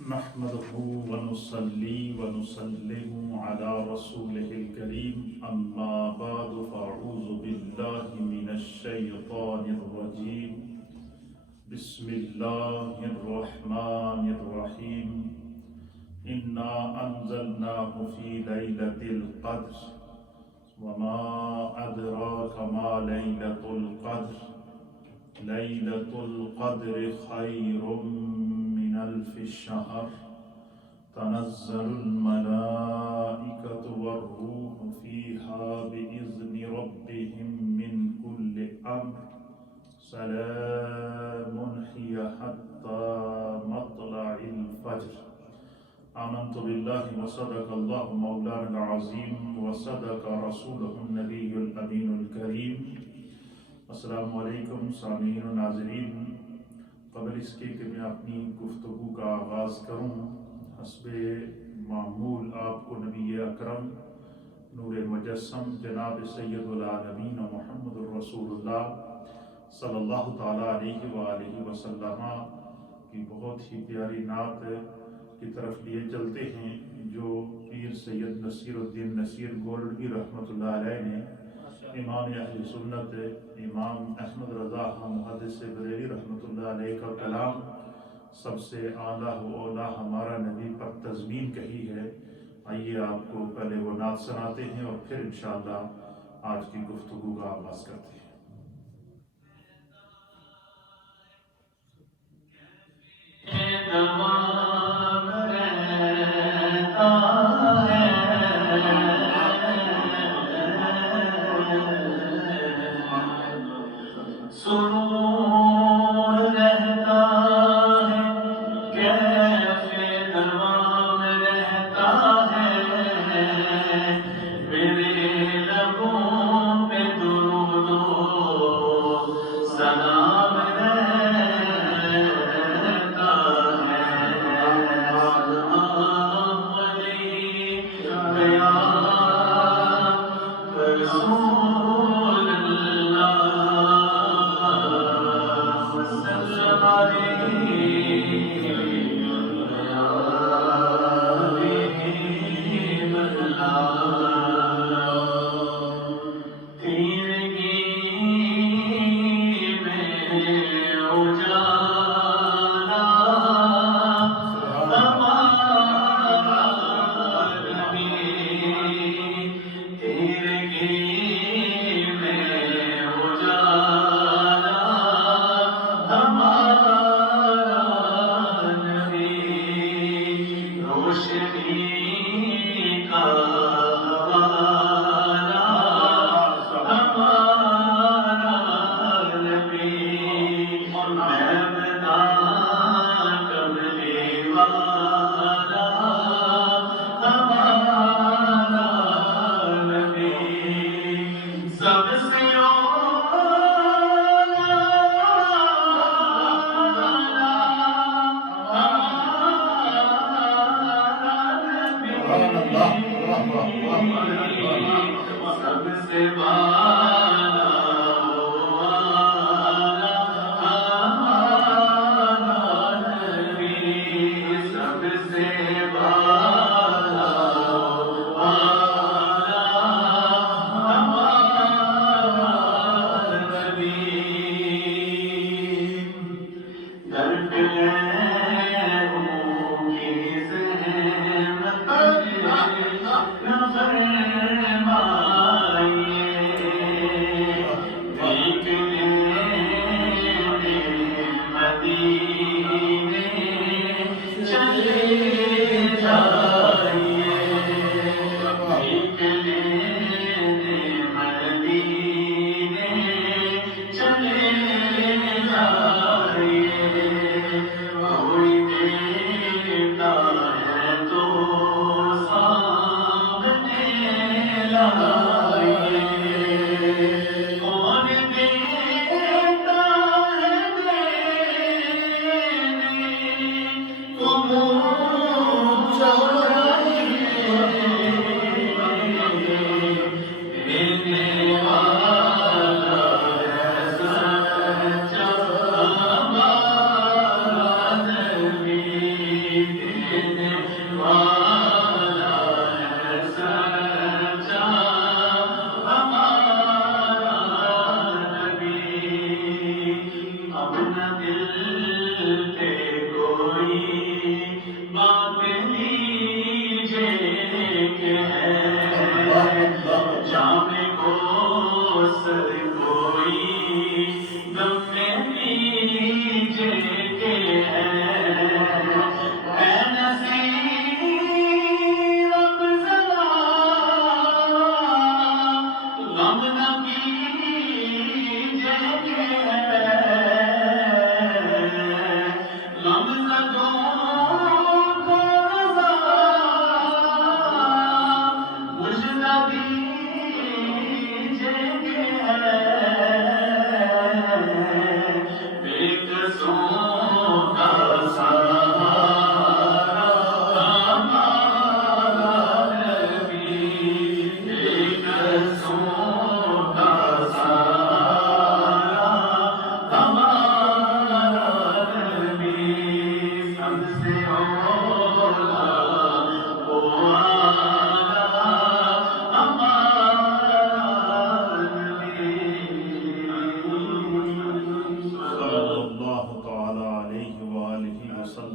نحمده ونصلي ونسلم على رسوله الكريم أما بعد فأعوذ بالله من الشيطان الرجيم بسم الله الرحمن الرحيم إنا أنزلناه في ليلة القدر وما أدراك ما ليلة القدر ليلة القدر خير من ألف الشهر تنزل الملائكة والروح فيها بإذن ربهم من كل أمر سلام هي حتى مطلع الفجر آمنت بالله وصدق الله مولانا العظيم وصدق رسوله النبي الأمين الكريم السلام علیکم سامعین و ناظرین، قبل اس کے کہ میں اپنی گفتگو کا آغاز کروں، حسب معمول آپ کو نبی اکرم نور مجسم جناب سید العالمین محمد الرسول اللہ صلی اللہ تعالیٰ علیہ وآلہ وسلم کی بہت ہی پیاری نعت کی طرف لیے چلتے ہیں، جو پیر سید نصیر الدین نصیر گولڈوی رحمۃ اللہ علیہ نے امام اہل سنت امام احمد رضا محدث بریلی رحمۃ اللہ علیہ کا کلام سب سے اعلیٰ و اولیٰ ہمارا نبی پر تضمین کہی ہے۔ آئیے آپ کو پہلے وہ نعت سناتے ہیں اور پھر انشاءاللہ آج کی گفتگو کا آغاز کرتے ہیں۔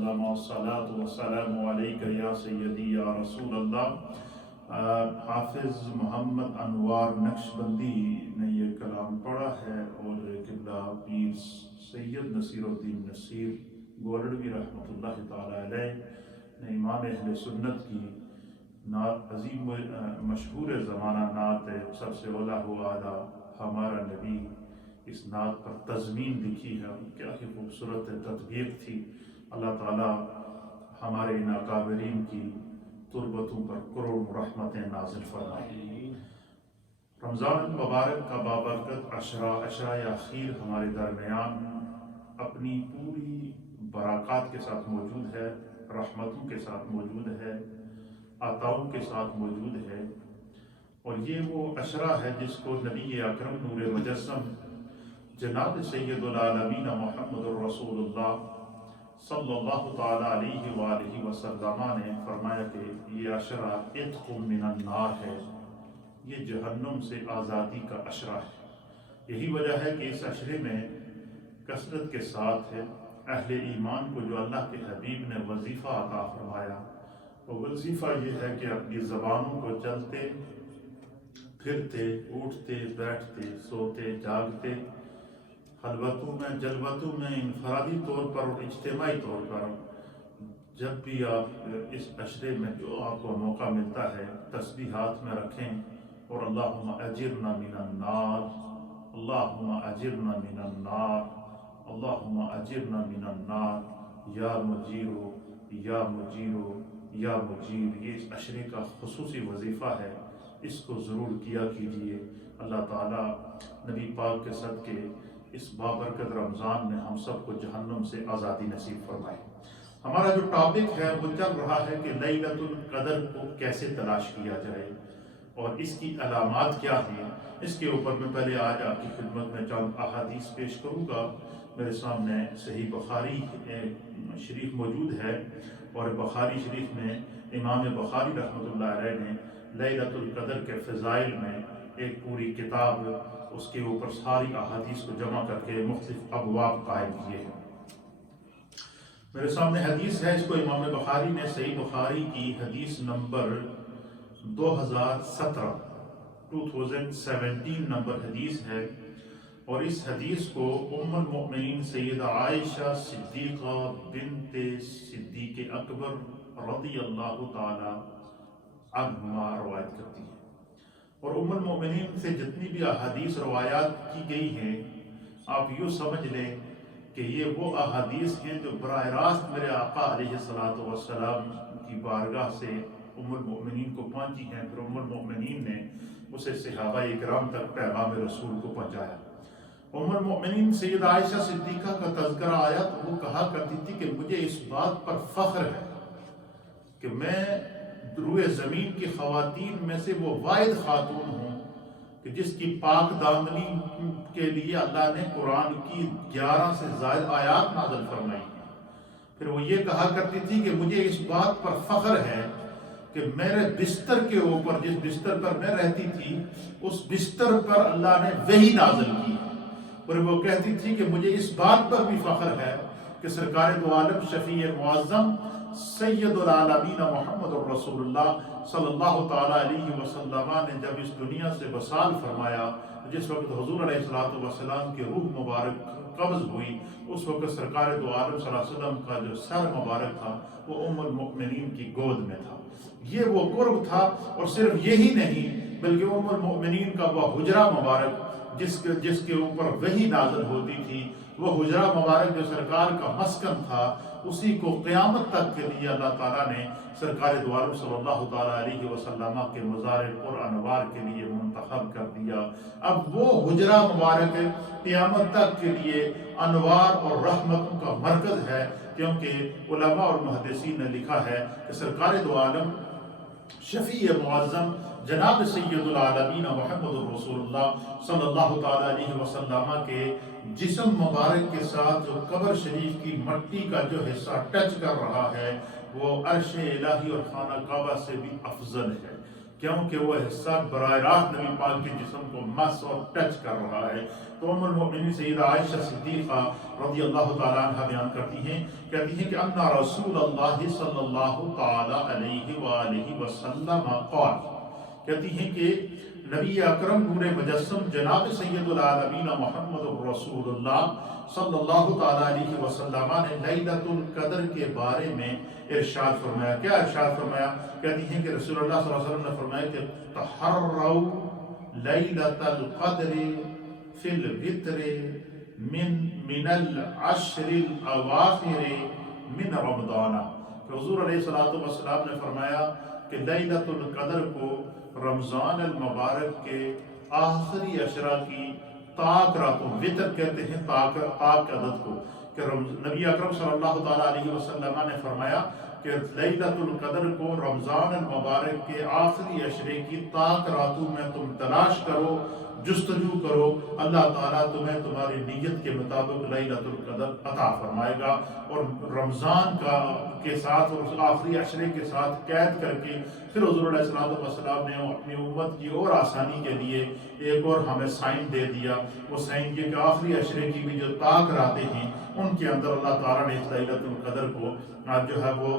وسلم والصلاة والسلام علیک یا سیدی یا رسول اللہ۔ حافظ محمد انوار نقشبندی نے یہ کلام پڑھا ہے اور قبلہ پیر سید نصیر الدین نصیر گولڑوی رحمۃ اللہ تعالی علیہ نے امام اہل سنت کی نعت عظیم مشہور زمانہ نعت سب سے اولا ہو اعلیٰ ہمارا نبی، اس نعت پر تضمین لکھی ہے۔ کیا ہی خوبصورت تطبیق تھی۔ اللہ تعالیٰ ہمارے ان اکابرین کی تربتوں پر کروڑ رحمتیں نازل فرمائے۔ رمضان المبارک کا بابرکت عشرہ اخیر ہمارے درمیان اپنی پوری برکات کے ساتھ موجود ہے، رحمتوں کے ساتھ موجود ہے، عطاؤں کے ساتھ موجود ہے، اور یہ وہ عشرہ ہے جس کو نبی اکرم نور مجسم جناب سید العالمین محمد الرسول اللہ صلی اللہ تعالی علیہ وآلہ وسلم نے فرمایا کہ یہ عشرہ عتق من النار ہے، یہ جہنم سے آزادی کا عشرہ ہے۔ یہی وجہ ہے کہ اس عشرے میں کثرت کے ساتھ ہے اہل ایمان کو جو اللہ کے حبیب نے وظیفہ عطا فرمایا، وہ وظیفہ یہ ہے کہ اپنی زبانوں کو چلتے پھرتے اٹھتے بیٹھتے سوتے جاگتے خلوتوں میں جلوتوں میں انفرادی طور پر اور اجتماعی طور پر جب بھی آپ اس عشرے میں جو آپ کو موقع ملتا ہے تسبیح ہاتھ میں رکھیں اور اللہم اجرنا من النار، اللہم اجرنا من النار، اللہم اجرنا من النار، یا مجیرو یا مجیرو یا مجیر۔ یہ اس عشرے کا خصوصی وظیفہ ہے، اس کو ضرور کیا کیجئے۔ اللہ تعالیٰ نبی پاک کے صدقے اس بابرکت رمضان میں ہم سب کو جہنم سے آزادی نصیب فرمائے۔ ہمارا جو ٹاپک ہے وہ چل رہا ہے کہ لیلۃ القدر کو کیسے تلاش کیا جائے اور اس کی علامات کیا ہیں۔ اس کے اوپر میں پہلے آج آپ کی خدمت میں چند احادیث پیش کروں گا۔ میرے سامنے صحیح بخاری شریف موجود ہے، اور بخاری شریف میں امام بخاری رحمۃ اللہ علیہ نے لیلۃ القدر کے فضائل میں ایک پوری کتاب اس کے اوپر ساری احادیث کو جمع کر کے مختلف ابواب قائم کیے ہیں۔ میرے سامنے حدیث ہے، اس کو امام بخاری نے صحیح بخاری کی حدیث نمبر 2017 نمبر حدیث ہے، اور اس حدیث کو ام المؤمنین سیدہ عائشہ صدیقہ بنت صدیق اکبر رضی اللہ تعالی عنہما روایت کرتی ہے۔ اور ام المؤمنین سے جتنی بھی احادیث روایات کی گئی ہیں، آپ یوں سمجھ لیں کہ یہ وہ احادیث ہیں جو براہ راست میرے آقا علیہ السلام کی بارگاہ سے ام المؤمنین کو پہنچی ہیں، پھر ام المؤمنین نے اسے صحابہ اکرام تک پیغام رسول کو پہنچایا۔ ام المؤمنین سیدہ عائشہ صدیقہ کا تذکرہ آیا تو وہ کہا کرتی تھی کہ مجھے اس بات پر فخر ہے کہ میں روئے زمین کی خواتین میں سے وہ واحد خاتون ہوں کہ جس کی پاک دامنی کے لیے اللہ نے قرآن کی 11 سے زائد آیات نازل فرمائی ہیں۔ پھر وہ یہ کہا کرتی تھی کہ مجھے اس بات پر فخر ہے کہ میرے بستر کے اوپر، جس بستر پر میں رہتی تھی، اس بستر پر اللہ نے وحی نازل کی ہے۔ اور وہ کہتی تھی کہ مجھے اس بات پر بھی فخر ہے کہ سرکار دو عالم شفیع معظم سید العالمین محمد الرسول اللہ صلی اللہ تعالی علیہ وسلم نے جب اس دنیا سے وصال فرمایا، جس وقت حضور علیہ السلام کی روح مبارک قبض ہوئی، اس وقت سرکار دو عالم صلی اللہ علیہ وسلم کا جو سر مبارک تھا وہ ام المؤمنین کی گود میں تھا۔ یہ وہ قرب تھا، اور صرف یہی نہیں بلکہ ام المؤمنین کا وہ حجرہ مبارک جس کے اوپر وحی نازل ہوتی تھی، وہ حجرہ مبارک جو سرکار کا مسکن تھا، اسی کو قیامت تک کے لیے اللہ تعالیٰ نے سرکار دو عالم صلی اللہ تعالیٰ علیہ وسلم کے مزار پر انوار کے لیے منتخب کر دیا۔ اب وہ حجرہ مبارک قیامت تک کے لیے انوار اور رحمتوں کا مرکز ہے، کیونکہ علماء اور محدثین نے لکھا ہے کہ سرکار دو عالم شفیع معظم جناب سید العالمین محمد الرسول اللہ صلی اللہ تعالی علیہ وسلم کے جسم مبارک کے ساتھ جو قبر شریف کی مٹی کا جو حصہ ٹچ کر رہا ہے، وہ عرش الہی اور خانہ کعبہ سے بھی افضل ہے۔ کیونکہ وہ حصہ براہ راست نبی پاک کے جسم کو مس اور ٹچ کر رہا ہے۔ تو ام المؤمنین سیدہ عائشہ صدیقہ رضی اللہ تعالیٰ عنہ بیان کرتی ہیں کہ ان رسول اللہ صلی اللہ تعالیٰ علیہ وآلہ وسلم قال، کہتی ہیں کہ نبی اکرم نور مجسم جناب سید العالمین محمد رسول اللہ صلی اللہ تعالیٰ علیہ وسلم نے لیلۃ القدر کے بارے میں ارشاد فرمایا۔ کیا ارشاد فرمایا؟ کہتی ہیں کہ رسول اللہ صلی اللہ علیہ وسلم نے فرمایا کہ تحروا لیلۃ القدر فی الوتر من العشر الاواخر من رمضان، کہ حضور علیہ السلام نے فرمایا کہ لیلۃ القدر کو رمضان المبارک کے آخری عشرہ کی طاق راتوں، وتر کہتے ہیں طاق عدد کو، کہ نبی اکرم صلی اللہ تعالیٰ علیہ وسلم نے فرمایا کہ لیلۃ القدر کو رمضان المبارک کے آخری عشرے کی طاق راتوں میں تم تلاش کرو، جستجو کرو، اللہ تعالیٰ تمہیں تمہاری نیت کے مطابق لیلۃ القدر عطا فرمائے گا۔ اور رمضان کے ساتھ اور اس آخری عشرے کے ساتھ قید کر کے پھر حضور علیہ السلام نے اپنی امت کی اور آسانی کے لیے ایک اور ہمیں سائن دے دیا۔ وہ سائن یہ کہ آخری عشرے کی بھی جو طاق راتیں ہیں ان کے اندر اللہ تعالیٰ نے اس لیلۃ القدر کو جو ہے وہ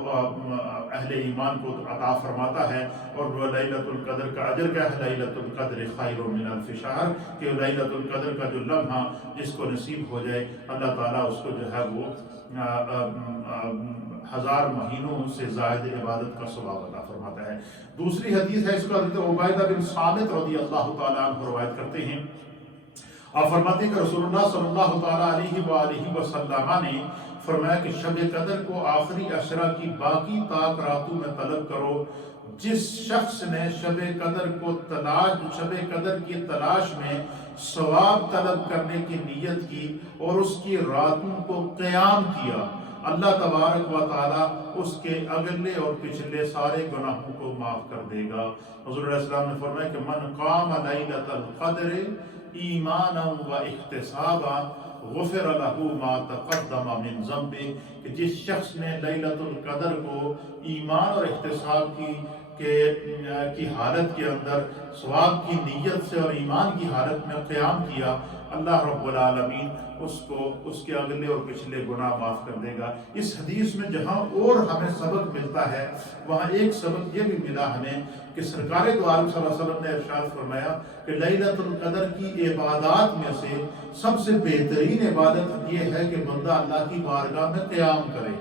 اہل ایمان کو عطا فرماتا ہے، اور وہ لیلۃ القدر کا اجر کیا ہے؟ لیلۃ القدر خیر من الف شہر، کہ لیلۃ القدر کا جو لمحہ جس کو نصیب ہو جائے اللہ تعالیٰ اس کو جو ہے وہ 1000 مہینوں سے زائد عبادت کا ثواب عطا فرماتا ہے۔ دوسری حدیث ہے، اس کو حضرت عبیدہ بن صامت رضی اللہ تعالیٰ عنہ روایت کرتے ہیں۔ آپ فرماتے ہیں کہ رسول اللہ صلی اللہ تعالیٰ علیہ وآلہ وسلم نے فرمایا کہ شب قدر کو آخری عشرہ کی باقی طاق راتوں میں طلب کرو۔ جس شخص نے شب قدر کی تلاش میں ثواب طلب کرنے کی نیت کی اور اس کی راتوں کو قیام کیا، اللہ تبارک و تعالیٰ اس کے اگلے اور پچھلے سارے گناہوں کو معاف کر دے گا۔ حضور علیہ السلام نے فرمایا کہ من قام لیلۃ القدر ایمانا و احتسابا غفر له ما تقدم من ذنبه، کہ جس شخص نے لیلۃ القدر کو ایمان اور احتساب کی حالت کے اندر ثواب کی نیت سے اور ایمان کی حالت میں قیام کیا، اللہ رب العالمین اس کو اس کے اگلے اور پچھلے گناہ معاف کر دے گا۔ اس حدیث میں جہاں اور ہمیں سبق ملتا ہے وہاں ایک سبق یہ بھی ملا ہمیں کہ سرکار دو عالم صلی اللہ علیہ وسلم نے ارشاد فرمایا کہ لیلۃ القدر کی عبادات میں سے سب سے بہترین عبادت یہ ہے کہ بندہ اللہ کی بارگاہ میں قیام کرے،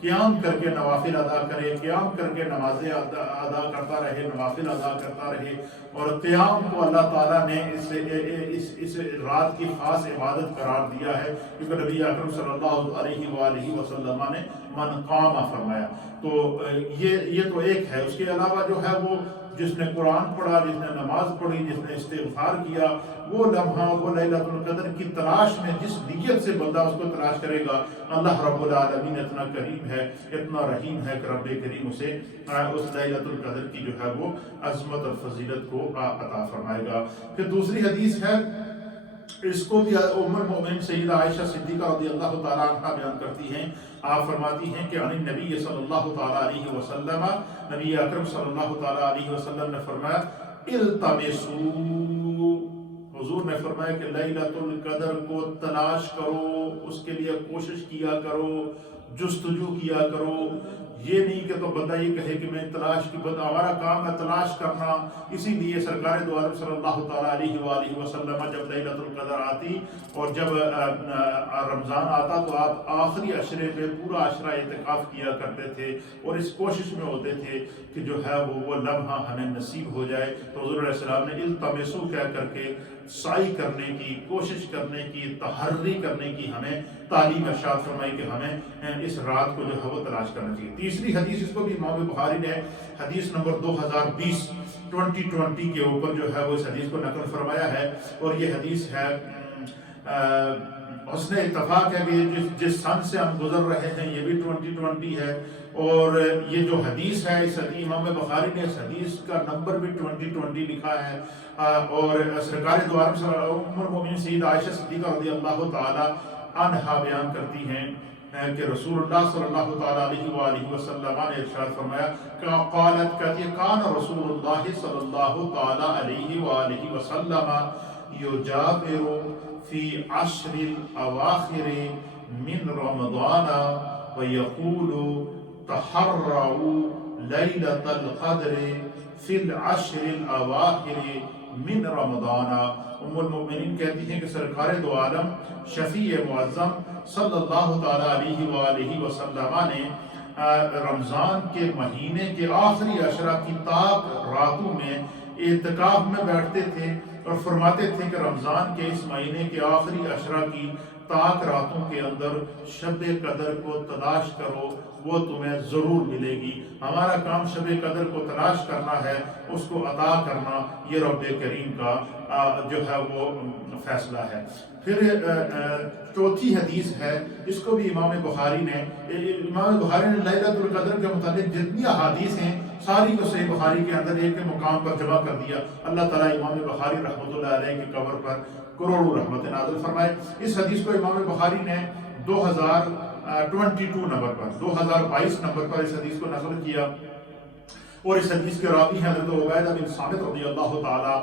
قیام کر کے نوافل ادا کرے، قیام کر کے نمازیں ادا کرتا رہے، نوافل ادا کرتا رہے۔ اور قیام کو اللہ تعالیٰ نے اس رات کی خاص عبادت قرار دیا ہے، کیونکہ نبی اکرم صلی اللہ علیہ وآلہ وسلم نے من قام فرمایا۔ تو یہ تو ایک ہے۔ اس کے علاوہ جو ہے وہ جس نے قرآن پڑھا، جس نے نماز پڑھی، جس نے استغفار کیا، وہ لمحہ وہ لیلۃ القدر کی تلاش میں جس نیت سے بندہ اس کو تلاش کرے گا، اللہ رب العالمین اتنا کریم ہے، اتنا رحیم ہے کہ رب کریم اسے اس لیلۃ القدر کی جو ہے وہ عظمت اور فضیلت کو عطا فرمائے گا۔ پھر دوسری حدیث ہے، اس کو بھی ام المؤمنین سیدہ عائشہ صدیقہ رضی اللہ تعالیٰ عنہ بیان کرتی ہیں۔ آپ فرماتی ہیں کہ عن نبی صلی اللہ تعالیٰ علیہ وسلم، نبی اکرم صلی اللہ تعالیٰ علیہ وسلم نے فرمایا التمسوا، حضور نے فرمایا کہ لیلۃ القدر کو تلاش کرو، اس کے لیے کوشش کیا کرو، جستجو کیا کرو۔ یہ نہیں کہ تو بندہ یہ کہے کہ میں تلاش کی ہمارا کام ہے تلاش کرنا۔ اسی لیے سرکار دو عالم صلی اللہ تعالیٰ علیہ وآلہ وسلم جب لیلۃ القدر آتی اور جب رمضان آتا تو آپ آخری عشرے پہ پورا عشرہ اعتکاف کیا کرتے تھے اور اس کوشش میں ہوتے تھے کہ جو ہے وہ لمحہ ہمیں نصیب ہو جائے۔ تو حضور علیہ السلام نے التمسوا کہہ کر کے سعی کرنے کی، کوشش کرنے کی، تحری کرنے کی ہمیں تعلیم ارشاد فرمائی کہ ہمیں اس رات کو جو ہے وہ تلاش کرنا چاہیے۔ تیسری حدیث، اس کو بھی امام بخاری نے حدیث نمبر 2020 کے اوپر جو ہے وہ اس حدیث کو نقل فرمایا ہے، اور یہ حدیث ہے حسن اتفاق ہے کہ جس سن سے ہم گزر رہے ہیں یہ بھی 2020 ہے، اور یہ جو حدیث ہے اس حدیث امام بخاری نے اس حدیث کا نمبر بھی 2020 لکھا ہے۔ اور سرکار دو عالم ام المؤمنین سیدہ عائشہ صدیقہ رضی اللہ تعالی عنہا بیان کرتی ہیں کہ رسول اللہ صلی اللہ تعالیٰ علیہ وآلہ وسلم نے ارشاد فرمایا کہ قالت کہتی ہے کان رسول اللہ صلی اللہ تعالیٰ علیہ وآلہ وسلم یجابر فی عشر الاواخر من رمضان ویقول تحرعوا لیلۃ القدر فی العشر الاواخر من رمضان۔ ام المؤمنین کہتی ہیں کہ سرکار دو عالم شفیع معظم صلی اللہ تعالیٰ علیہ وآلہ وسلم نے رمضان کے مہینے کے آخری عشرہ کی تاک راتوں میں اعتکاف میں بیٹھتے تھے اور فرماتے تھے کہ رمضان کے اس مہینے کے آخری عشرہ کی تاک راتوں کے اندر شب قدر کو تلاش کرو، وہ تمہیں ضرور ملے گی۔ ہمارا کام شب قدر کو تلاش کرنا ہے، اس کو عطا کرنا یہ رب کریم کا جو ہے وہ فیصلہ ہے۔ پھر چوتھی حدیث ہے، اس کو بھی امام بخاری نے لیلۃ القدر کے متعلق جتنی احادیث ہیں ساری کو صحیح بخاری کے اندر ایک مقام پر جمع کر دیا۔ اللہ تعالیٰ امام بخاری رحمۃ اللہ علیہ کی قبر پر کروڑوں رحمت نازل فرمائے۔ اس حدیث کو امام بخاری نے 2022 نمبر پر 2022 نمبر پر اس حدیث کو نقل کیا، اور اس حدیث کے راوی ہیں حضرت عبیدہ بن صامت رضی اللہ تعالی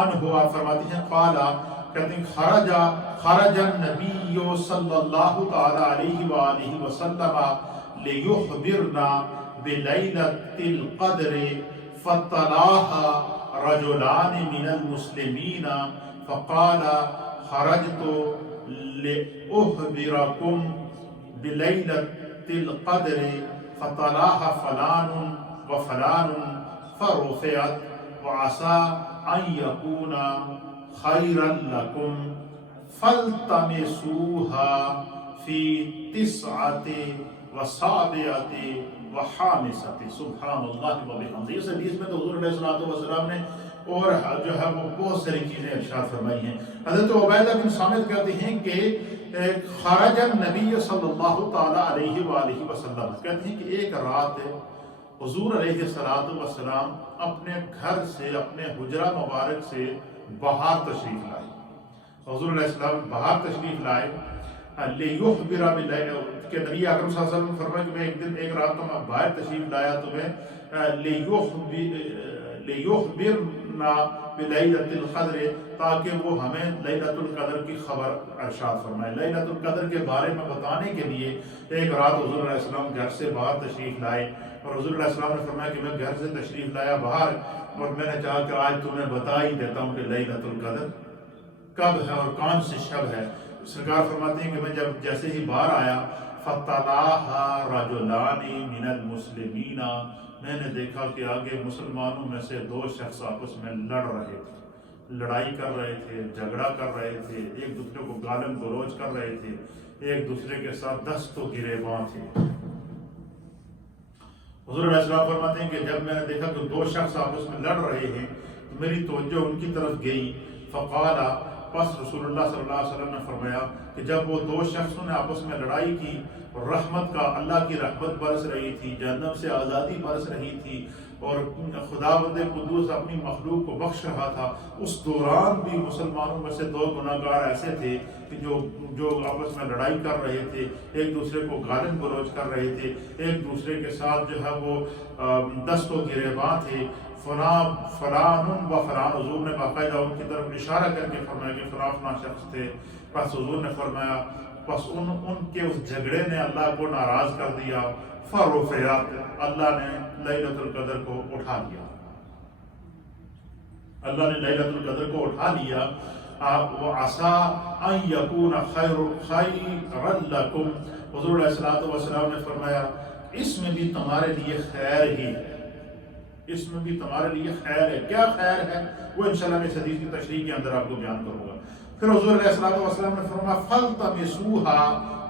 عنہ۔ آپ فرماتے ہیں قالا کہتے ہیں خرج النبی صلی اللہ تعالی علیہ وآلہ وسلم لیخبرنا بلیلۃ القدر فطلعها رجلان من المسلمین فقال خرجت لأخبركم بلیلۃ القدر فطلعها فلان وفلان فرفعت وعسى أن يكون خيرا لكم فالتمسوها في 9 و7 سبحان اللہ وبحمدہ۔ اس حدیث میں تو حضور علیہ الصلوۃ والسلام نے اور جو ہے وہ بہت ساری چیزیں ارشاد فرمائی ہیں۔ حضرت عبیدہ بن صامت کہتے ہیں کہ خرج النبی صلی اللہ تعالیٰ علیہ وآلہ وسلم، کہتے ہیں کہ ایک رات حضور علیہ السلام اپنے گھر سے اپنے حجرہ مبارک سے باہر تشریف لائے۔ حضور علیہ السلام باہر تشریف لائے لیخبر کہ نبی اکرم صلی اللہ علیہ وسلم فرمائے کہ میں ایک رات تو میں باہر تشریف لایا تو میں لیخبرنا بلیلۃ القدر، تاکہ وہ ہمیں لیلۃ القدر کی خبر ارشاد فرمائے۔ لیلۃ القدر کے بارے میں بتانے کے لیے ایک رات حضور علیہ السلام گھر سے باہر تشریف لائے، اور حضور علیہ السلام نے فرمایا کہ میں گھر سے تشریف لایا باہر، اور میں نے چاہا کہ آج تمہیں بتا ہی دیتا ہوں کہ لیلۃ القدر کب ہے اور کون سی شب ہے۔ سرکار فرماتے ہیں کہ میں جب جیسے ہی باہر آیا فَطَلَعَهَا رَجُلَانِ مِنَ الْمُسْلِمِينَ، میں نے دیکھا کہ آگے مسلمانوں میں سے 2 شخص آپس میں لڑ رہے تھے، لڑائی کر رہے تھے، جھگڑا کر رہے تھے، ایک دوسرے کو گالم گلوچ کر رہے تھے، ایک دوسرے کے ساتھ دست و گریباں تھے۔ حضور علیہ السلام فرماتے ہیں کہ جب میں نے دیکھا کہ 2 شخص آپس میں لڑ رہے ہیں تو میری توجہ ان کی طرف گئی، فقالا، پس رسول اللہ صلی اللہ علیہ وسلم نے فرمایا کہ جب وہ 2 شخصوں نے آپس میں لڑائی کی اور رحمت کا اللہ کی رحمت برس رہی تھی، جہنم سے آزادی برس رہی تھی، اور خداوند قدوس اپنی مخلوق کو بخش رہا تھا، اس دوران بھی مسلمانوں میں سے 2 گناہگار ایسے تھے کہ جو آپس میں لڑائی کر رہے تھے، ایک دوسرے کو گالم گلوچ کر رہے تھے، ایک دوسرے کے ساتھ جو ہے وہ دست و گریباں تھے۔ فلان و فلان، حضور نے باقاعدہ ان کی طرف اشارہ کر کے فرمایا کہ فلاں شخص تھے۔ پس حضور نے فرمایا پس ان کے اس جھگڑے نے اللہ کو ناراض کر دیا، فرفعت، اللہ نے لیلۃ القدر کو اٹھا لیا، اللہ نے لیلۃ القدر کو اٹھا لیا۔ وَعَسَىٰ أَن يَكُونَ خَيْرًا لَكُمْ، حضور علیہ السلام نے فرمایا اس میں بھی تمہارے لیے خیر ہی ہے، اس میں بھی تمہارے لیے خیر ہے۔ کیا خیر ہے وہ انشاءاللہ میں اس حدیث کی تشریح کے اندر آپ کو بیان کروں گا۔ پھر حضور علیہ السلام نے فرمایا فَالْتَمِسُوهَا،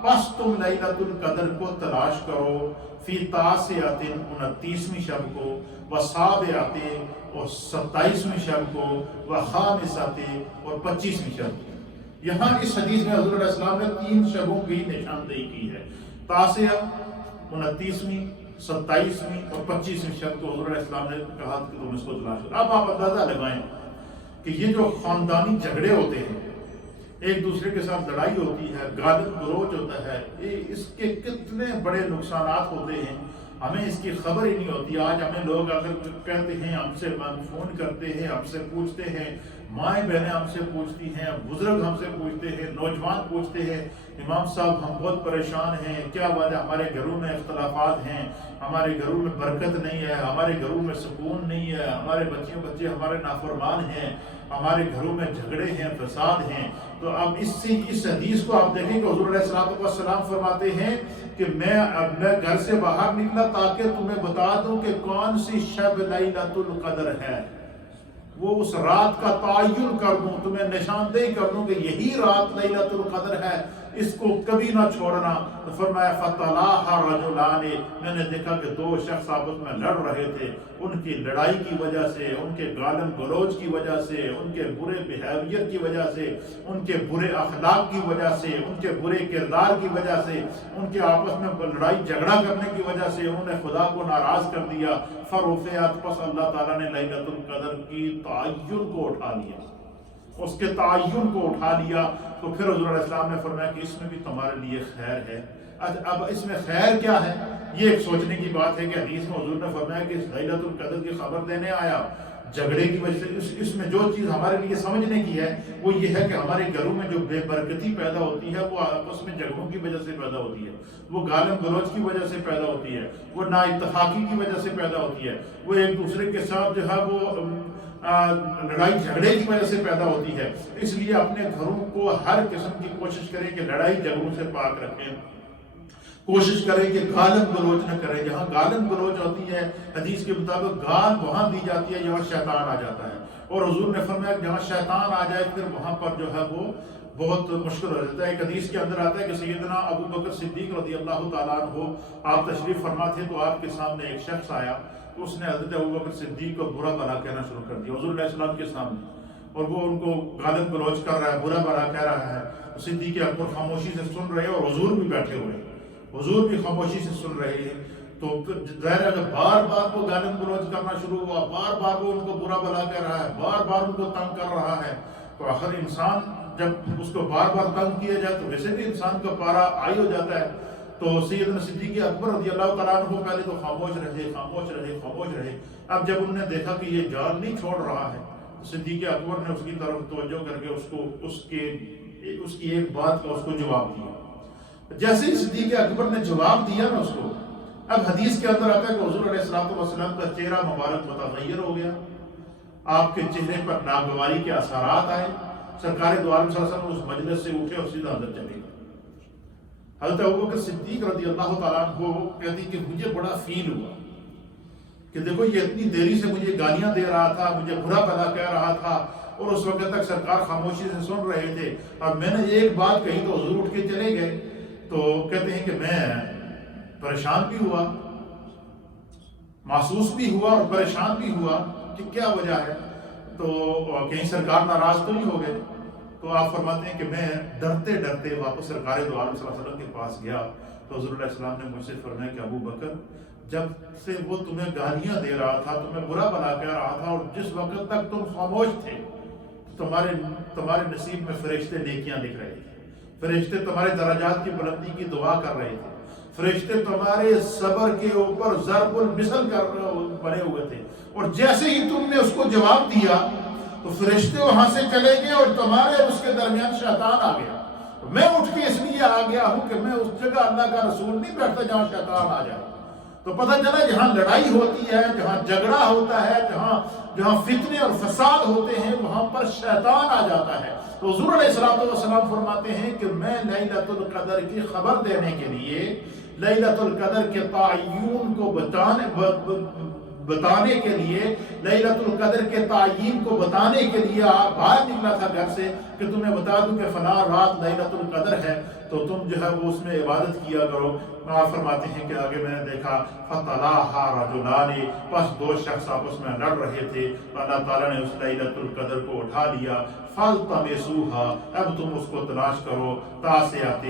پس تم لیلۃ القدر کو تلاش کرو، فی 29ویں شب کو، و7 اور 27ویں شب کو، و5 اور 25ویں شب کو۔ یہاں اس حدیث میں حضور علیہ السلام نے 3 شبوں کی نشاندہی کی ہے، 9، 29، 27ویں اور 25ویں شب کو حضور علیہ السلام نے کہا کہ تم اس کو تلاش کرو۔ اب آپ اندازہ لگائیں کہ یہ جو خاندانی جھگڑے ہوتے ہیں، ایک دوسرے کے ساتھ لڑائی ہوتی ہے، گالن گلوچ ہوتا ہے، اس کے کتنے بڑے نقصانات ہوتے ہیں، ہمیں اس کی خبر ہی نہیں ہوتی۔ آج ہمیں لوگ اگر کہتے ہیں، ہم سے فون کرتے ہیں، ہم سے پوچھتے ہیں، مائیں بہنیں ہم سے پوچھتی ہیں، بزرگ ہم سے پوچھتے ہیں، نوجوان پوچھتے ہیں، امام صاحب ہم بہت پریشان ہیں، کیا وجہ؟ ہمارے گھروں میں اختلافات ہیں، ہمارے گھروں میں برکت نہیں ہے، ہمارے گھروں میں سکون نہیں ہے، ہمارے بچے ہمارے نافرمان ہیں، ہمارے گھروں میں جھگڑے ہیں، فساد ہیں۔ تو اب اس حدیث کو آپ دیکھیں کہ حضور علیہ السلام فرماتے ہیں کہ میں گھر سے باہر نکلا تاکہ تمہیں بتا دوں کہ کون سی شب لیلۃ القدر ہے، وہ اس رات کا تعین کر دوں، تمہیں نشاندہی کر دوں کہ یہی رات لیلۃ القدر ہے، اس کو کبھی نہ چھوڑنا۔ تو فرمایا فَتَلَاحَ رَجُلَانِ، میں نے دیکھا کہ دو شخص آپس میں لڑ رہے تھے، ان کی لڑائی کی وجہ سے، ان کے گالن گلوچ کی وجہ سے، ان کے برے بیہیویئر کی وجہ سے، ان کے برے اخلاق کی وجہ سے، ان کے برے کردار کی وجہ سے، ان کے آپس میں لڑائی جھگڑا کرنے کی وجہ سے انہوں نے خدا کو ناراض کر دیا۔ فرفعت، پس اللہ تعالیٰ نے لیلۃ القدر کی تعین کو اٹھا لیا، اس کے تعین کو اٹھا لیا۔ تو پھر حضور علیہ السلام نے فرمایا کہ اس میں بھی تمہارے لیے خیر ہے۔ اب اس میں خیر کیا ہے؟ یہ ایک سوچنے کی بات ہے کہ حدیث میں حضور نے فرمایا کہ لیلۃ القدر کی خبر دینے آیا جھگڑے کی وجہ سے۔ اس میں جو چیز ہمارے لیے سمجھنے کی ہے وہ یہ ہے کہ ہمارے گھروں میں جو بے برکتی پیدا ہوتی ہے وہ آپس میں جھگڑوں کی وجہ سے پیدا ہوتی ہے، وہ گالن گلوچ کی وجہ سے پیدا ہوتی ہے، وہ نا اتفاقی کی وجہ سے پیدا ہوتی ہے، وہ ایک دوسرے کے ساتھ جو ہے وہ لڑائی جھگڑے کی وجہ سے پیدا ہوتی ہے۔ اس لیے اپنے گھروں کو ہر قسم کی کوشش کریں کہ لڑائی جھگڑوں سے پاک رکھیں، کوشش کریں کہ گالن گلوچ نہ کریں۔ جہاں گالن گلوچ ہوتی ہے حدیث کے مطابق گال وہاں دی جاتی ہے جہاں شیطان آ جاتا ہے، اور حضور نے فرمایا کہ جہاں شیطان آ جائے پھر وہاں پر جو ہے وہ بہت مشکل ہو جاتا ہے۔ ایک حدیث کے اندر آتا ہے کہ سیدنا ابو بکر صدیق رضی اللہ تعالیٰ عنہ آپ تشریف فرما تھے تو آپ کے سامنے ایک شخص آیا، تو اس نے حضرت ابو بکر صدیق کو برا بھلا کہنا شروع کر دیا حضور علیہ السلام کے سامنے، اور وہ ان کو گالن گلوچ کر رہا ہے، برا بھلا کہہ رہا ہے۔ صدیق اکبر خاموشی سے سن رہے ہیں اور حضور بھی بیٹھے ہوئے ہیں، حضور بھی خاموشی سے سن رہے ہیں۔ تو ظاہر ہے کہ بار بار وہ گالن گلوچ کرنا شروع ہوا، بار بار وہ ان کو برا بھلا کہہ رہا ہے، بار بار ان کو تنگ کر رہا ہے۔ تو آخر انسان جب اس کو بار بار تنگ کیا جائے تو ویسے بھی انسان کا پارا ہائی ہو جاتا ہے۔ تو سیدنا صدیق اکبر رضی اللہ تعالیٰ عنہ پہلے تو خاموش رہے۔ اب جب انہوں نے دیکھا کہ یہ جان نہیں چھوڑ رہا ہے تو صدیق اکبر نے اس کی طرف توجہ کر کے اس کی ایک بات کا اس کو جواب دیا۔ جیسے ہی صدیق اکبر نے جواب دیا نا اس کو، اب حدیث کے اندر آتا ہے کہ حضور علیہ السلام کا چہرہ مبارک متغیر ہو گیا، آپ کے چہرے پر ناگواری کے اثرات آئے۔ سرکار دو عالم صلی اللہ علیہ وسلم اس مجلس سے اٹھے اور سیدھا اندر چلے گئے۔ حضرت ابوبکر صدیق رضی اللہ تعالیٰ عنہ کہتی کہ مجھے بڑا فیل ہوا کہ دیکھو یہ اتنی دیری سے مجھے گالیاں دے رہا تھا، مجھے برا بھلا کہہ رہا تھا، اور اس وقت تک سرکار خاموشی سے سن رہے تھے، اور میں نے ایک بات کہی تو حضور اٹھ کے چلے گئے۔ تو کہتے ہیں کہ میں پریشان بھی ہوا، محسوس بھی ہوا اور پریشان بھی ہوا کہ کیا وجہ ہے، تو کہیں سرکار ناراض تو نہیں ہو گئے۔ تو آپ فرماتے ہیں کہ میں ڈرتے ڈرتے واپس سرکار دو عالم صلی اللہ علیہ وسلم کے پاس گیا تو حضور علیہ السلام نے مجھ سے فرمایا کہ ابو بکر، جب سے وہ تمہیں گالیاں دے رہا تھا، تمہیں برا بھلا کہہ رہا تھا، اور جس وقت تک تم خاموش تھے تمہارے نصیب میں فرشتے نیکیاں لکھ رہے تھے، فرشتے تمہارے درجات کی بلندی کی دعا کر رہے تھے، فرشتے تمہارے صبر کے اوپر ضرب المثل بنے ہوئے تھے، اور جیسے ہی تم نے اس کو جواب دیا تو فرشتے وہاں سے چلے گئے اور تمہارے اور اس کے درمیان شیطان آ گیا۔ میں اٹھ کے اس لیے آ گیا ہوں کہ میں اس جگہ اللہ کا رسول نہیں بیٹھتا جہاں شیطان آ جائے۔ تو پتہ چلا جہاں لڑائی ہوتی ہے، جہاں جھگڑا ہوتا ہے، جہاں فتنے اور فساد ہوتے ہیں، وہاں پر شیطان آ جاتا ہے۔ تو حضور علیہ السلام فرماتے ہیں کہ میں لیلۃ القدر کی خبر دینے کے لیے، لیلۃ القدر کے تعین کو بتانے کے لیے، لیلۃ القدر کے تعین کو بتانے کے لیے باہر نکلا تھا گھر سے کہ تمہیں بتا دوں کہ فلاں رات لیلۃ القدر ہے، تو تم جو ہے وہ اس میں عبادت کیا کرو۔ آپ فرماتے ہیں کہ آگے میں نے دیکھا فَتَلَاحَ رَجُلَانِ، پس دو شخص آپس میں لڑ رہے تھے، اللہ تعالیٰ نے اس لیلۃ القدر کو اٹھا لیا۔ فَالْتَمِسُوهَا، اب تم اس کو تلاش کرو، تاسعۃ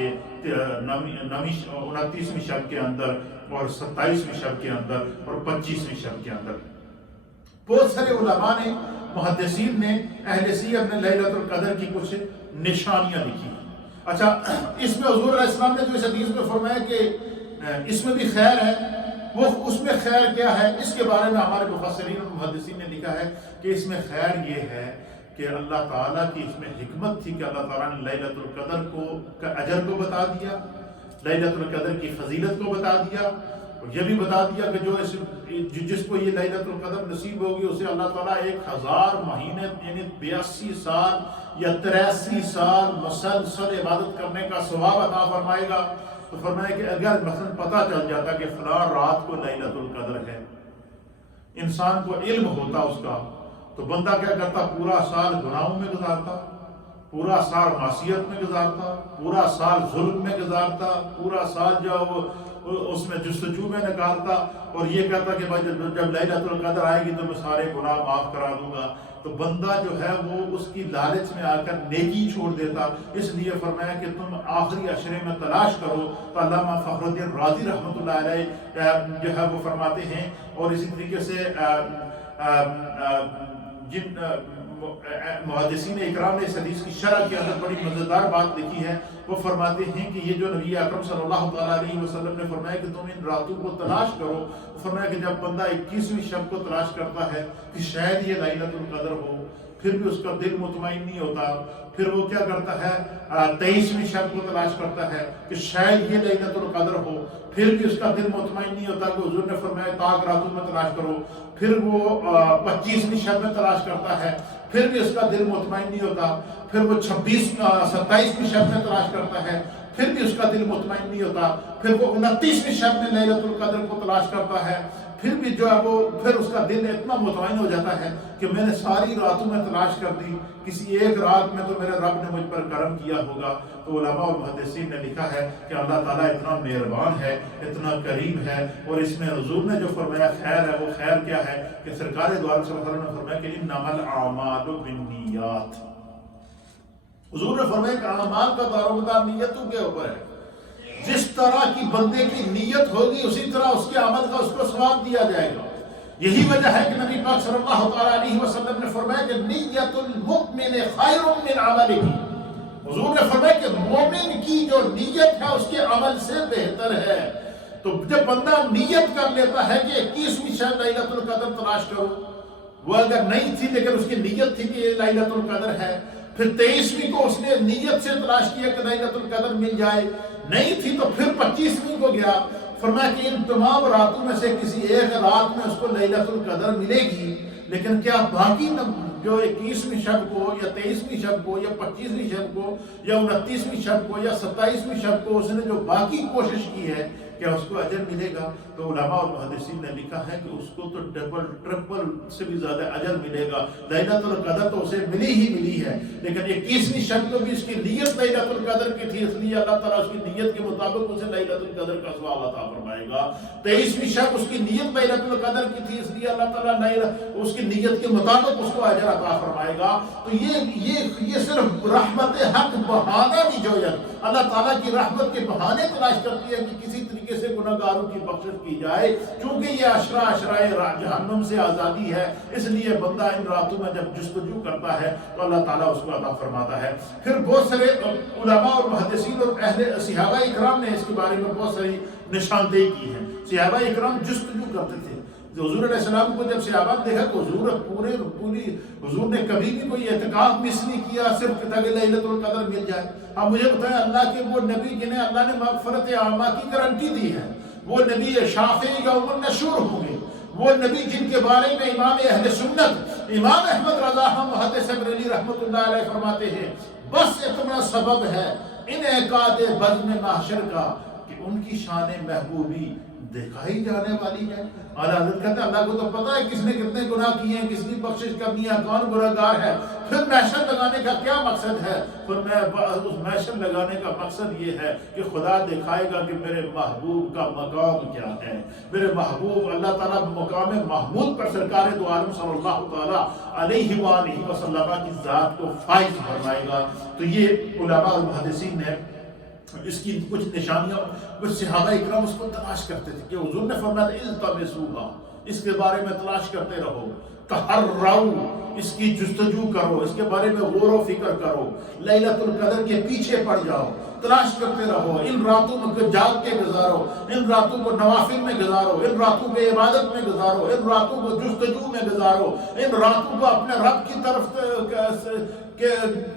29ویں شب کے اندر اور 27ویں شب کے اندر اور 25ویں شب کے اندر۔ بہت سارے علماء نے محدثین نے اہل سیر نے لیلۃ القدر کی کچھ نشانیاں لکھی ہیں۔ اچھا، اس میں حضور علیہ السلام نے جو اس حدیث میں فرمایا کہ اس میں بھی خیر ہے، وہ اس میں خیر کیا ہے، اس کے بارے میں ہمارے مفسرین اور محدثین نے لکھا ہے کہ اس میں خیر یہ ہے کہ اللہ تعالیٰ کی اس میں حکمت تھی کہ اللہ تعالیٰ نے لیلۃ القدر کا اجر کو بتا دیا، لیلۃ القدر کی فضیلت کو بتا دیا، اور یہ بھی بتا دیا کہ جس کو یہ لیلۃ القدر نصیب ہوگی اسے اللہ تعالیٰ 1000 مہینے یعنی 82 سال یا 83 سال مسلسل عبادت کرنے کا ثواب عطا فرمائے گا۔ تو فرمایا کہ اگر مثلا پتہ چل جاتا کہ فلاں رات کو لیلۃ القدر ہے، انسان کو علم ہوتا اس کا، تو بندہ کیا کرتا، پورا سال گناہوں میں گزارتا، پورا سال معصیت میں گزارتا، پورا سال ظلم میں گزارتا، پورا سال جو اس میں جستجو میں نکالتا، اور یہ کہتا کہ بھائی جب لیلۃ القدر آئے گی تو میں سارے گناہ معاف کرا دوں گا۔ تو بندہ جو ہے وہ اس کی لالچ میں آ کر نیکی چھوڑ دیتا۔ اس لیے فرمایا کہ تم آخری عشرے میں تلاش کرو۔ تو علامہ فخر الدین رازی رحمۃ اللہ علیہ جو ہے وہ فرماتے ہیں، اور اسی طریقے سے جن محدثین اکرام نے اس حدیث کی شرح کے اندر بڑی مزیدار بات لکھی ہے، وہ فرماتے ہیں کہ یہ جو نبی اکرم صلی اللہ تعالیٰ علیہ وسلم نے فرمایا کہ تم ان راتوں کو تلاش کرو، فرمایا کہ جب بندہ 21ویں شب کو تلاش کرتا ہے کہ شاید یہ لیلۃ القدر ہو، پھر بھی اس کا دل مطمئن نہیں ہوتا، پھر وہ کیا کرتا ہے 23ویں شب کو تلاش کرتا ہے کہ شاید یہ لیلۃ القدر ہو، پھر بھی اس کا دل مطمئن نہیں ہوتا کہ حضور نے فرمایا تاک راتوں میں تلاش کرو، پھر وہ 25ویں شب میں تلاش کرتا ہے، پھر بھی اس کا دل مطمئن نہیں ہوتا، پھر وہ 27ویں شب میں تلاش کرتا ہے، پھر بھی اس کا دل مطمئن نہیں ہوتا، پھر وہ 29ویں شب میں لیلۃ القدر کو تلاش کرتا ہے، پھر بھی جو ہے وہ پھر اس کا دل اتنا مطمئن ہو جاتا ہے کہ میں نے ساری راتوں میں تلاش کر دی، کسی ایک رات میں تو میرے رب نے مجھ پر کرم کیا ہوگا۔ تو علماء اور محدثین نے لکھا ہے کہ اللہ تعالیٰ اتنا مہربان ہے، اتنا کریم ہے، اور اس میں حضور نے جو فرمایا خیر ہے، وہ خیر کیا ہے کہ سرکار دو عالم صلی اللہ علیہ وسلم نے فرمایا کہ انما الاعمال بالنیات، حضور نے فرمایا کہ اعمال کا دار و مدار نیتوں کے اوپر ہے، جس طرح کی بندے کی نیت ہوگی اسی طرح اس کے عمل کا اس کو ثواب دیا جائے گا۔ یہی وجہ ہے کہ نبی پاک صلی اللہ تعالیٰ علیہ وسلم نے فرمایا کہ نیت المؤمن خیر من عملہ، حضور نے فرمایا کہ مومن کی جو نیت ہے اس کے عمل سے بہتر ہے۔ تو جب بندہ نیت کر لیتا ہے کہ 21ویں شب لیلۃ القدر تلاش کرو، وہ اگر نہیں تھی لیکن اس کی نیت تھی کہ یہ لیلۃ القدر ہے، پھر 23ویں کو اس نے نیت سے تلاش کیا کہ لیلۃ القدر مل جائے، نہیں تھی تو پھر 25ویں کو گیا، فرمایا کہ ان تمام راتوں میں سے کسی ایک رات میں اس کو لیلۃ القدر ملے گی، لیکن کیا باقی جو 21ویں شب کو یا 23ویں شب کو یا 25ویں شب کو یا 29ویں شب کو یا 27ویں شب کو اس نے جو باقی کوشش کی ہے کیا اس کو اجر ملے گا؟ تو علماء اور محدثین نے لکھا ہے کہ اس کو تو ڈبل ٹرپل سے بھی زیادہ اجر ملے گا۔ لیلۃ القدر تو اسے ملی ہی ملی ہے، لیکن 21ویں شب کو بھی اس کی نیت لیلۃ القدر کی تھی، اس لیے اللہ تعالیٰ اس کی نیت کے مطابق اسے لیلۃ القدر کا ثواب عطا فرمائے گا۔ 23ویں شب اس کی نیت لیلۃ القدر کی تھی، اس لیے اللہ تعالیٰ اس کی نیت کے مطابق اس کو اجر عطا فرمائے گا۔ تو یہ صرف رحمت حق بہانہ بھی جو ہے اللہ تعالیٰ کی رحمت کے بہانے تلاش کرتی ہے کہ کسی طریقے سے گناہگاروں کی بخشش کی جائے، چونکہ یہ عشرۂ جہنم سے آزادی ہے، اس لیے بندہ ان راتوں میں جب جستجو کرتا ہے تو اللہ تعالیٰ اس کو عطا فرماتا ہے۔ پھر بہت سارے علماء اور محدثین اور اہل صحابہ اکرام نے اس کے بارے میں بہت ساری نشاندہی کی ہے۔ صحابہ اکرام جستجو کرتے تھے، حضور علیہ السلام کو جب صحابہ نے دیکھا کہ حضور نے کبھی بھی کوئی اعتکاف مس نہیں کیا صرف تاکہ لیلۃ القدر مل جائے۔ اب مجھے بتائیں، اللہ کے وہ نبی جنہیں اللہ نے مغفرت عامہ کی گارنٹی دی ہے، وہ نبی شافع یوم النشور ہوں گے، وہ نبی جن کے بارے میں امام اہل سنت امام احمد رضا محدث بریلوی رحمۃ اللہ علیہ فرماتے ہیں بس اتنا سبب ہے انعقاد بزم محشر کا کہ ان کی شان محبوبی دکھائی جانے والی ہے۔ اعلیٰ حضرت کہتے ہیں اللہ کو تو پتا ہے کس نے کتنے گناہ کیے ہیں، کس کی بخشش کرنی ہے، کون گناہگار ہے، پھر محشر لگانے کا کیا مقصد ہے؟ اس محشر لگانے کا مقصد یہ ہے کہ خدا دکھائے گا کہ میرے محبوب کا مقام کیا ہے، میرے محبوب اللہ تعالیٰ مقام محمود پر سرکار دو عالم صلی اللہ تعالیٰ علیہ وآلہ وسلم کی ذات کو فائز فرمائے گا۔ تو یہ علماء اور محدثین نے اس کی کچھ نشانیاں، کچھ صحابہ اکرام اس کو تلاش کرتے تھے کہ حضور نے فرمایا التمسوها، اس کے بارے میں تلاش کرتے رہو، تحرّو، اس کی جستجو کرو، اس کے بارے میں غور و فکر کرو، لیلۃ القدر کے پیچھے پڑ جاؤ، تلاش کرتے رہو، ان راتوں کو جاگ کے گزارو، ان راتوں کو نوافل میں گزارو، ان راتوں کو عبادت میں گزارو، ان راتوں کو جستجو میں گزارو، ان راتوں کو اپنے رب کی طرف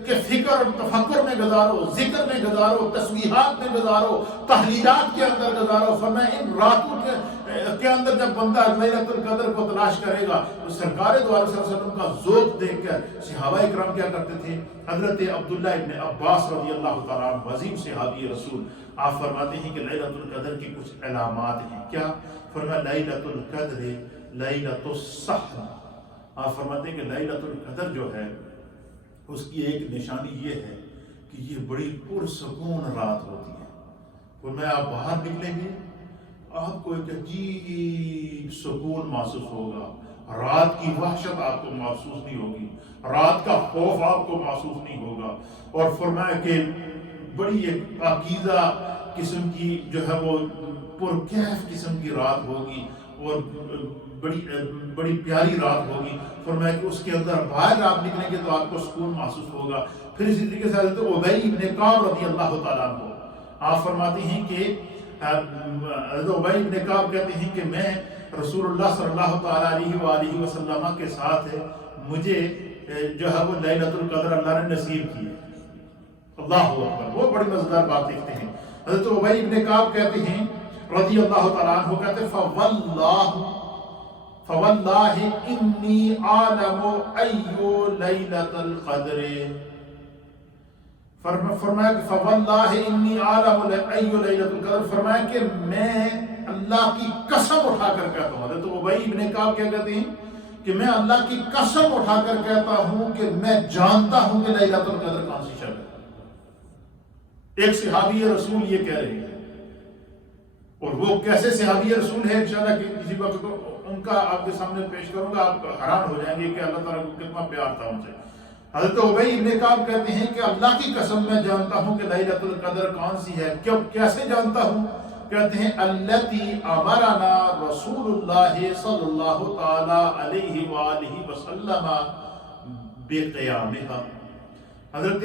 کے فکر اور تفکر میں گزارو، ذکر میں گزارو، تسبیحات میں گزارو، تحلیلات کے اندر گزارو۔ فرمایا ان راتوں کے اندر جب بندہ لیلۃ القدر کو تلاش کرے گا تو سرکار دو عالم صلی اللہ علیہ وسلم کا ذوق دیکھ کر صحابہ اکرام کیا کرتے تھے؟ حضرت عبداللہ ابن عباس رضی اللہ تعالیٰ عنہ عظیم صحابی رسول، آپ فرماتے ہیں کہ لیلۃ القدر کی کچھ علامات ہیں۔ کیا؟ فرمایا لیلۃ القدر لیلۃ السحر۔ آپ فرماتے ہیں کہ لیلۃ القدر جو ہے اس کی ایک نشانی یہ ہے کہ یہ بڑی پرسکون رات ہوتی ہے۔ فرمایا آپ باہر نکلیں گے آپ کو ایک عجیب سکون محسوس ہوگا، رات کی وحشت آپ کو محسوس نہیں ہوگی، رات کا خوف آپ کو محسوس نہیں ہوگا۔ اور فرمایا کہ بڑی ایک پاکیزہ قسم کی جو ہے وہ پرکیف قسم کی رات ہوگی اور بڑی پیاری رات ہوگی۔ فرمایا کہ اس کے اندر باہر آپ نکلیں گے تو آپ کو سکون محسوس ہوگا۔ پھر اسی طریقے سے حضرت ابی بن کعب رضی اللہ تعالیٰ عنہ آپ فرماتے ہیں کہ حضرت ابی بن کعب کہتے ہیں کہ میں رسول اللہ صلی اللہ تعالیٰ علیہ وآلہ وسلم کے ساتھ مجھے جو ہے وہ لیلۃ القدر اللہ نے نصیب کی ہے۔ اللہ اکبر، وہ بڑی مزیدار بات دیکھتے ہیں۔ حضرت ابی بن کعب کہتے ہیں رضی اللہ تعالیٰ عنہ کہتے ہیں فواللہ انی عالم ایو لیلۃ القدر۔ فرمایا کہ فواللہ انی عالم ایو لیلۃ القدر، فرمایا کہ میں اللہ کی قسم اٹھا کر کہتا ہوں۔ حضرت ابی بن کعب کیا کہتے ہیں کہ میں اللہ کی قسم اٹھا کر کہتا ہوں کہ میں جانتا ہوں کہ لیلۃ القدر کون سی شب ہے۔ ایک صحابی رسول یہ کہہ رہے ہیں، اور وہ کیسے صحابی رسول ہے انشاءاللہ کسی وقت ان کا آپ کے سامنے پیش کروں گا، آپ حیران ہو جائیں گے کہ اللہ تعالیٰ کو کتنا پیار تھا ان سے۔ حضرت ابی بن کعب کہتے ہیں کہ اللہ کی قسم میں جانتا ہوں کہ لیلۃ القدر کون سی ہے۔ کیسے جانتا ہوں؟ کہتے ہیں التی امرنا رسول اللہ صلی اللہ تعالی علیہ وآلہ وسلم بقیامها۔ حضرت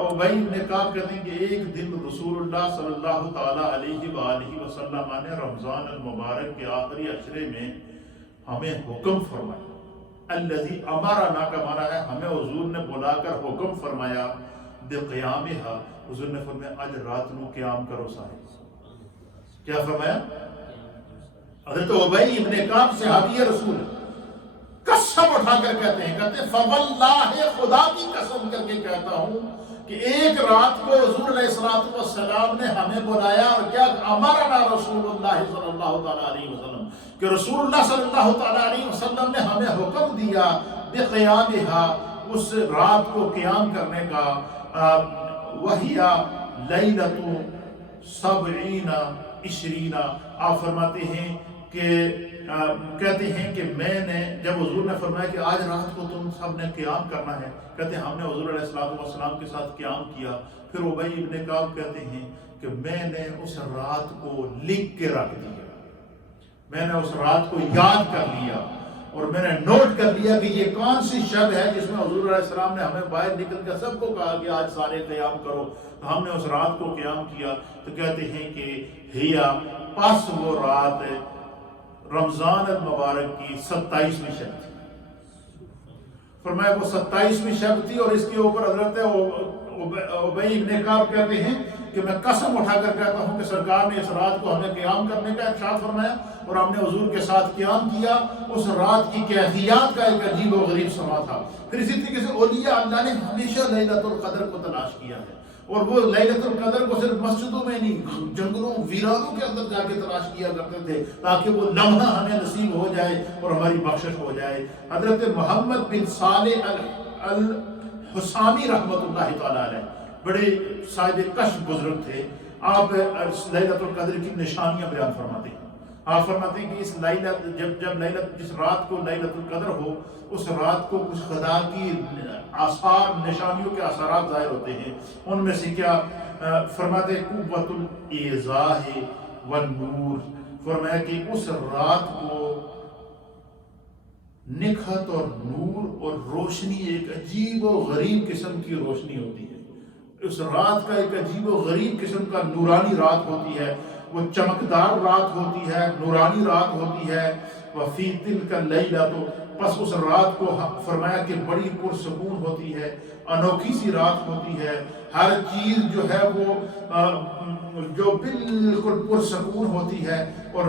ابی بن کعب کہتے ہیں کہ ایک دن رسول اللہ صلی اللہ تعالی علیہ وآلہ وسلم نے رمضان المبارک کے آخری عشرے میں ہمیں حکم فرمایا۔ الذی امرنا کا معنی ہے ہمیں حضور نے بلا کر حکم فرمایا بقیامها، حضور نے فرمایا آج رات نو قیام کرو سارے۔ کیا فرمایا؟ حضرت ابی بن کعب صحابی رسول قسم اٹھا کر کہتے ہیں فواللہ خدا کی قسم کر کے کہتا ہوں کہ ایک رات کو حضور علیہ السلام نے ہمیں بلایا، اور کیا امرنا رسول اللہ صلی اللہ تعالیٰ علیہ وسلم، کہ رسول اللہ صلی اللہ تعالیٰ علیہ وسلم نے ہمیں حکم دیا بقیامہا، اس رات کو قیام کرنے کا۔ وہی لیلۃ سبعین عشرین، آپ فرماتے ہیں کہ کہتے ہیں کہ میں نے جب حضور نے فرمایا کہ آج رات کو تم سب نے قیام کرنا ہے، کہتے ہیں ہم نے حضور علیہ السلام کے ساتھ قیام کیا۔ پھر ابی بن کعب کہتے ہیں کہ میں نے اس رات کو لکھ کے رکھ دیا، میں نے اس رات کو یاد کر لیا اور میں نے نوٹ کر لیا کہ یہ کون سی شب ہے جس میں حضور علیہ السلام نے ہمیں باہر نکل کر سب کو کہا کہ آج سارے قیام کرو۔ تو ہم نے اس رات کو قیام کیا۔ تو کہتے ہیں کہ ہیا، پس وہ رات رمضان المبارک کی 27ویں شب تھی۔ فرمایا وہ 27ویں شب تھی، اور اس کے اوپر حضرت ابی بن کعب کہتے ہیں کہ میں قسم اٹھا کر کہتا ہوں کہ سرکار نے اس رات کو ہمیں قیام کرنے کا ارشاد فرمایا اور ہم نے حضور کے ساتھ قیام کیا۔ اس رات کی کیفیات کا ایک عجیب و غریب سما تھا۔ پھر اسی طریقے سے اولیاء اللہ نے ہمیشہ لیلۃ القدر کو تلاش کیا ہے، اور وہ لیلۃ القدر کو صرف مسجدوں میں نہیں، جنگلوں ویرانوں کے اندر جا کے تلاش کیا کرتے تھے تاکہ وہ لمحہ ہمیں نصیب ہو جائے اور ہماری بخشش ہو جائے۔ حضرت محمد بن صالح الحسامی رحمۃ اللہ تعالیٰ علیہ بڑے صاحب کشف بزرگ تھے۔ آپ لیلۃ القدر کی نشانیاں بیان فرماتے ہیں۔ آپ فرماتے ہیں کہ اس جس رات کو لیلۃ القدر ہو، اس رات کو کچھ خدا کی آثار، نشانیوں کے اثرات ظاہر ہوتے ہیں۔ ان میں سے کیا فرماتے ہیں؟ قوت الایضاح والنور۔ فرمایا کہ اس رات کو نکھت اور نور اور روشنی ایک عجیب و غریب قسم کی روشنی ہوتی ہے. اس رات کا ایک عجیب و غریب قسم کا نورانی رات ہوتی ہے، وہ چمکدار رات ہوتی ہے، نورانی رات ہوتی ہے. وفی تلک اللیلۃ، پس اس رات کو فرمایا کہ بڑی پرسکون ہوتی ہے، انوکھی سی رات ہوتی ہے. ہر چیز جو ہے وہ جو بالکل پرسکون ہوتی ہے. اور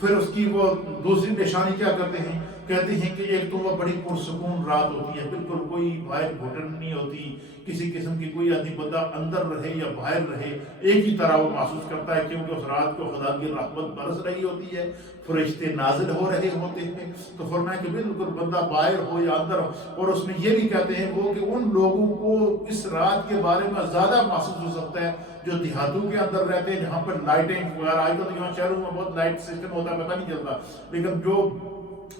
پھر اس کی وہ دوسری نشانی کیا کہتے ہیں کہ ایک تو وہ بڑی پرسکون رات ہوتی ہے، بالکل کوئی باہر گھٹن نہیں ہوتی، کسی قسم کی کوئی آدمی بندہ اندر رہے یا باہر رہے ایک ہی طرح وہ محسوس کرتا ہے، کیونکہ اس رات کو خدا کی رحمت برس رہی ہوتی ہے، فرشتے نازل ہو رہے ہوتے ہیں. تو فرمایا کہ بالکل بندہ باہر ہو یا اندر ہو. اور اس میں یہ بھی کہتے ہیں وہ کہ ان لوگوں کو اس رات کے بارے میں زیادہ محسوس ہو سکتا ہے جو دیہاتوں کے اندر رہتے ہیں، جہاں پر لائٹیں وغیرہ، آج کل یہاں شہروں میں بہت لائٹ سسٹم ہوتا ہے، پتہ نہیں چلتا، لیکن جو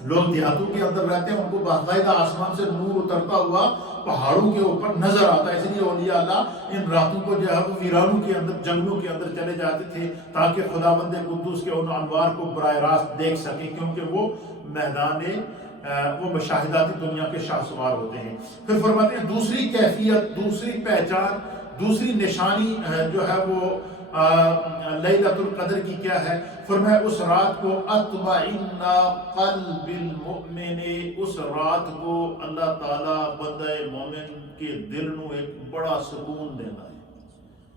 لوگ دیہاتوں کے اندر رہتے ہیں ان کو باقاعدہ آسمان سے نور اترتا ہوا پہاڑوں کے اوپر نظر آتا ہے. اس لیے اولیاء اللہ ان راتوں کو جو ہے وہ ویرانوں کے اندر، جنگلوں کے اندر چلے جاتے تھے تاکہ خداوند قدوس کے ان انوار کو براہ راست دیکھ سکیں، کیونکہ وہ میدان وہ مشاہداتی دنیا کے شاہ سوار ہوتے ہیں. پھر فرماتے ہیں دوسری کیفیت، دوسری پہچان، دوسری نشانی جو ہے وہ لیلۃ القدر کی کیا ہے. فرمایا اس رات کو اطمئن قلب المؤمن، اس رات کو اللہ تعالیٰ بندہ مومن کے دل نو ایک بڑا سکون دیتا ہے،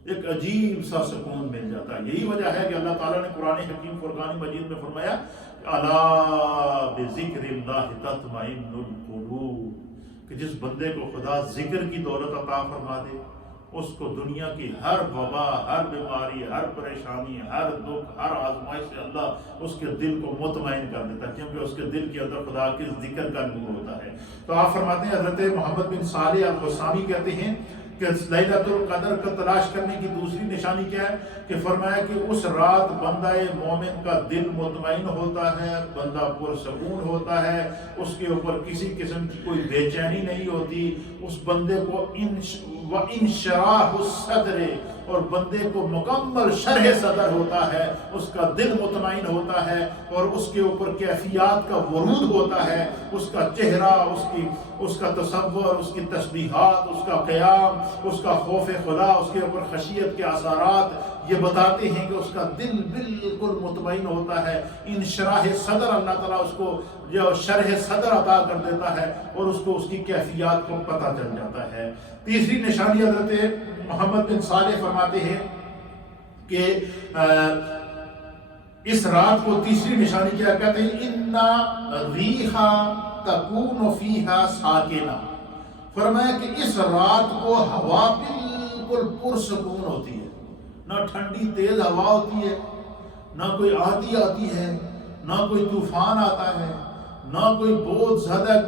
ایک عجیب سا سکون مل جاتا ہے. یہی وجہ ہے کہ اللہ تعالیٰ نے قرآن حکیم فرقان مجید میں فرمایا الا بذکر اللہ تطمئن القلوب، کہ جس بندے کو خدا ذکر کی دولت عطا فرما دے اس کو دنیا کی ہر وبا، ہر بیماری، ہر پریشانی، ہر دکھ، ہر آزمائش سے اللہ اس کے دل کو مطمئن کر دیتا ہے، کیونکہ اس کے دل کے اندر خدا کے ذکر کا نور ہوتا ہے. تو آپ فرماتے ہیں حضرت محمد بن صالح الحسامی کہتے ہیں کہ لیلۃ القدر کا تلاش کرنے کی دوسری نشانی کیا ہے کہ فرمایا کہ اس رات بندہ مومن کا دل مطمئن ہوتا ہے، بندہ پرسکون ہوتا ہے، اس کے اوپر کسی قسم کی کوئی بے چینی نہیں ہوتی، اس بندے کو انشراح الصدر، اور بندے کو مکمل شرح صدر ہوتا ہے، اس کا دل مطمئن ہوتا ہے اور اس کے اوپر کیفیات کا ورود ہوتا ہے. اس کا چہرہ، اس کا تصور، اس کی تسبیحات، اس کا قیام، اس کا خوف خدا، اس کے اوپر خشیت کے اثرات یہ بتاتے ہیں کہ اس کا دل بالکل مطمئن ہوتا ہے. انشراح صدر، اللہ تعالیٰ اس کو جو شرح صدر عطا کر دیتا ہے اور اس کو اس کی کیفیات کو پتہ چل جاتا ہے. تیسری نشانی حضرت محمد بن صالح فرماتے ہیں کہ اس رات کو تیسری نشانی کیا کہتے ہیں اِنَّ ریحا تکون فیہا ساکنہ. فرمایا کہ اس رات کو ہوا بالکل پرسکون ہوتی ہے، نہ ٹھنڈی تیز ہوا ہوتی ہے، نہ کوئی آندھی آتی ہے، نہ کوئی طوفان آتا ہے، نہ کوئی بہت زیادہ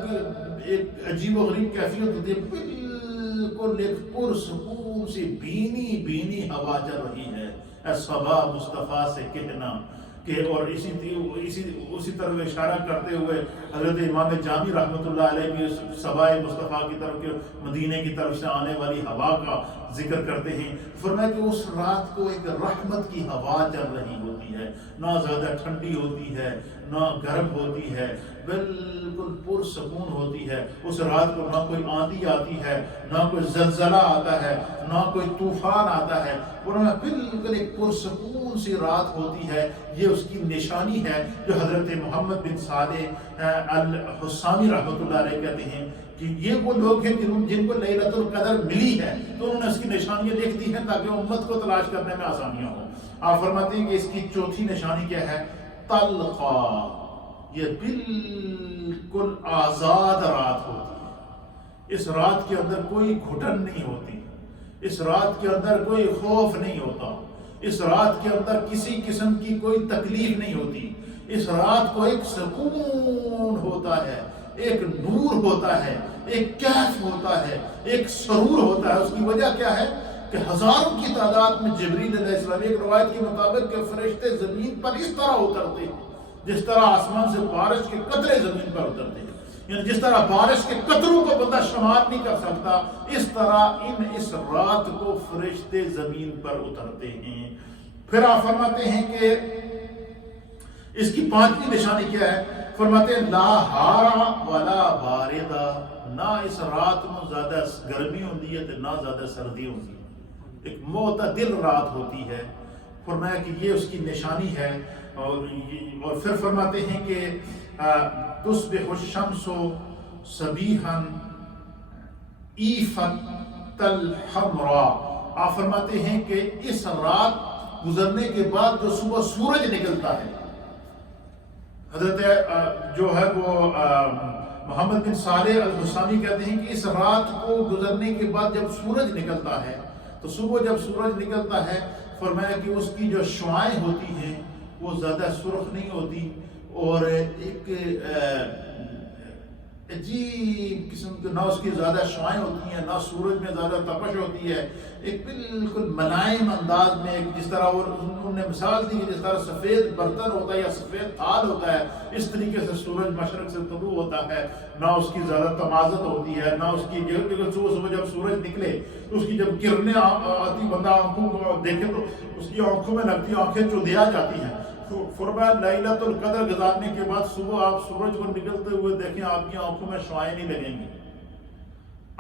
ایک عجیب و غریب کیفیت ہوتی ہے. بالکل ایک پرسکون سی بینی ہوا چل رہی ہے. اے صبا مصطفیٰ سے کہنا کہ، اور اسی طرح اشارہ کرتے ہوئے حضرت امام جامی رحمۃ اللہ علیہ بھی صبائے مصطفیٰ کی طرف کے مدینے کی طرف سے آنے والی ہوا کا ذکر کرتے ہیں. فرمایا کہ اس رات کو ایک رحمت کی ہوا چل رہی ہوتی ہے، نہ زیادہ ٹھنڈی ہوتی ہے نہ گرم ہوتی ہے، بالکل پرسکون ہوتی ہے. اس رات کو نہ کوئی آندھی آتی ہے، نہ کوئی زلزلہ آتا ہے، نہ کوئی طوفان آتا ہے. فرمایا بالکل ایک پرسکون سی رات ہوتی ہے. یہ اس کی نشانی ہے جو حضرت محمد بن صالح الحسامی رحمۃ اللہ علیہ کہتے ہیں کہ یہ وہ لوگ ہیں جن کو لیلۃ القدر ملی ہے، تو انہوں نے اس کی نشانیاں لکھ دی ہیں تاکہ امت کو تلاش کرنے میں آسانیاں ہوں. آپ فرماتے ہیں کہ اس کی چوتھی نشانی کیا ہے تلقا، یہ بالکل آزاد رات ہوتی ہے. اس رات کے اندر کوئی گھٹن نہیں ہوتی، اس رات کے اندر کوئی خوف نہیں ہوتا، اس رات کے اندر کسی قسم کی کوئی تکلیف نہیں ہوتی. اس رات کو ایک سکون ہوتا ہے، ایک نور ہوتا ہے، ایک کیف ہوتا ہے، ایک سرور ہوتا ہے. اس کی وجہ کیا ہے کہ ہزاروں کی تعداد میں جبریل علیہ السلام، ایک روایت کے مطابق کہ فرشتے زمین پر اس طرح اترتے ہیں جس طرح آسمان سے بارش کے قطرے زمین پر اترتے ہیں، یعنی جس طرح بارش کے قطروں کو بندہ شمار نہیں کر سکتا، اس طرح اس رات کو فرشتے زمین پر اترتے ہیں. پھر آپ فرماتے ہیں کہ اس کی پانچویں نشانی کیا ہے فرماتے ہیں لا ہارا ولا باردہ، نہ اس رات میں زیادہ گرمی ہوتی ہے نہ زیادہ سردی ہوتی ہے، ایک معتدل رات ہوتی ہے۔ فرمایا کہ یہ اس کی نشانی ہے۔ اور پھر فرماتے ہیں کہ تصبح الشمس صبیحا ایفت الحمراء، آپ فرماتے ہیں کہ اس رات گزرنے کے بعد جو صبح سورج نکلتا ہے، حضرت جو ہے وہ محمد بن صالح الحسانی کہتے ہیں کہ اس رات کو گزرنے کے بعد جب سورج نکلتا ہے تو صبح جب سورج نکلتا ہے، فرمایا کہ اس کی جو شعاعیں ہوتی ہیں وہ زیادہ سرخ نہیں ہوتی، اور ایک عجیب قسم کے، نہ اس کی زیادہ شعاعیں ہوتی ہیں نہ سورج میں زیادہ تپش ہوتی ہے، ایک بالکل ملائم انداز میں، جس طرح انہوں نے مثال دی کہ جس طرح سفید برتن ہوتا ہے یا سفید تھال ہوتا ہے، اس طریقے سے سورج مشرق سے طلوع ہوتا ہے، نہ اس کی زیادہ تمازت ہوتی ہے، نہ اس کی صبح جب سورج نکلے تو اس کی جب کرنیں آتی، بندہ آنکھوں کو دیکھے تو اس کی آنکھوں میں لگتی، آنکھیں چودھیا جاتی ہیں۔ فرمایا لیلۃ القدر گزارنے کے بعد صبح آپ سورج کو نکلتے ہوئے دیکھیں، آپ کی آنکھوں میں شعاعیں نہیں لگیں گی،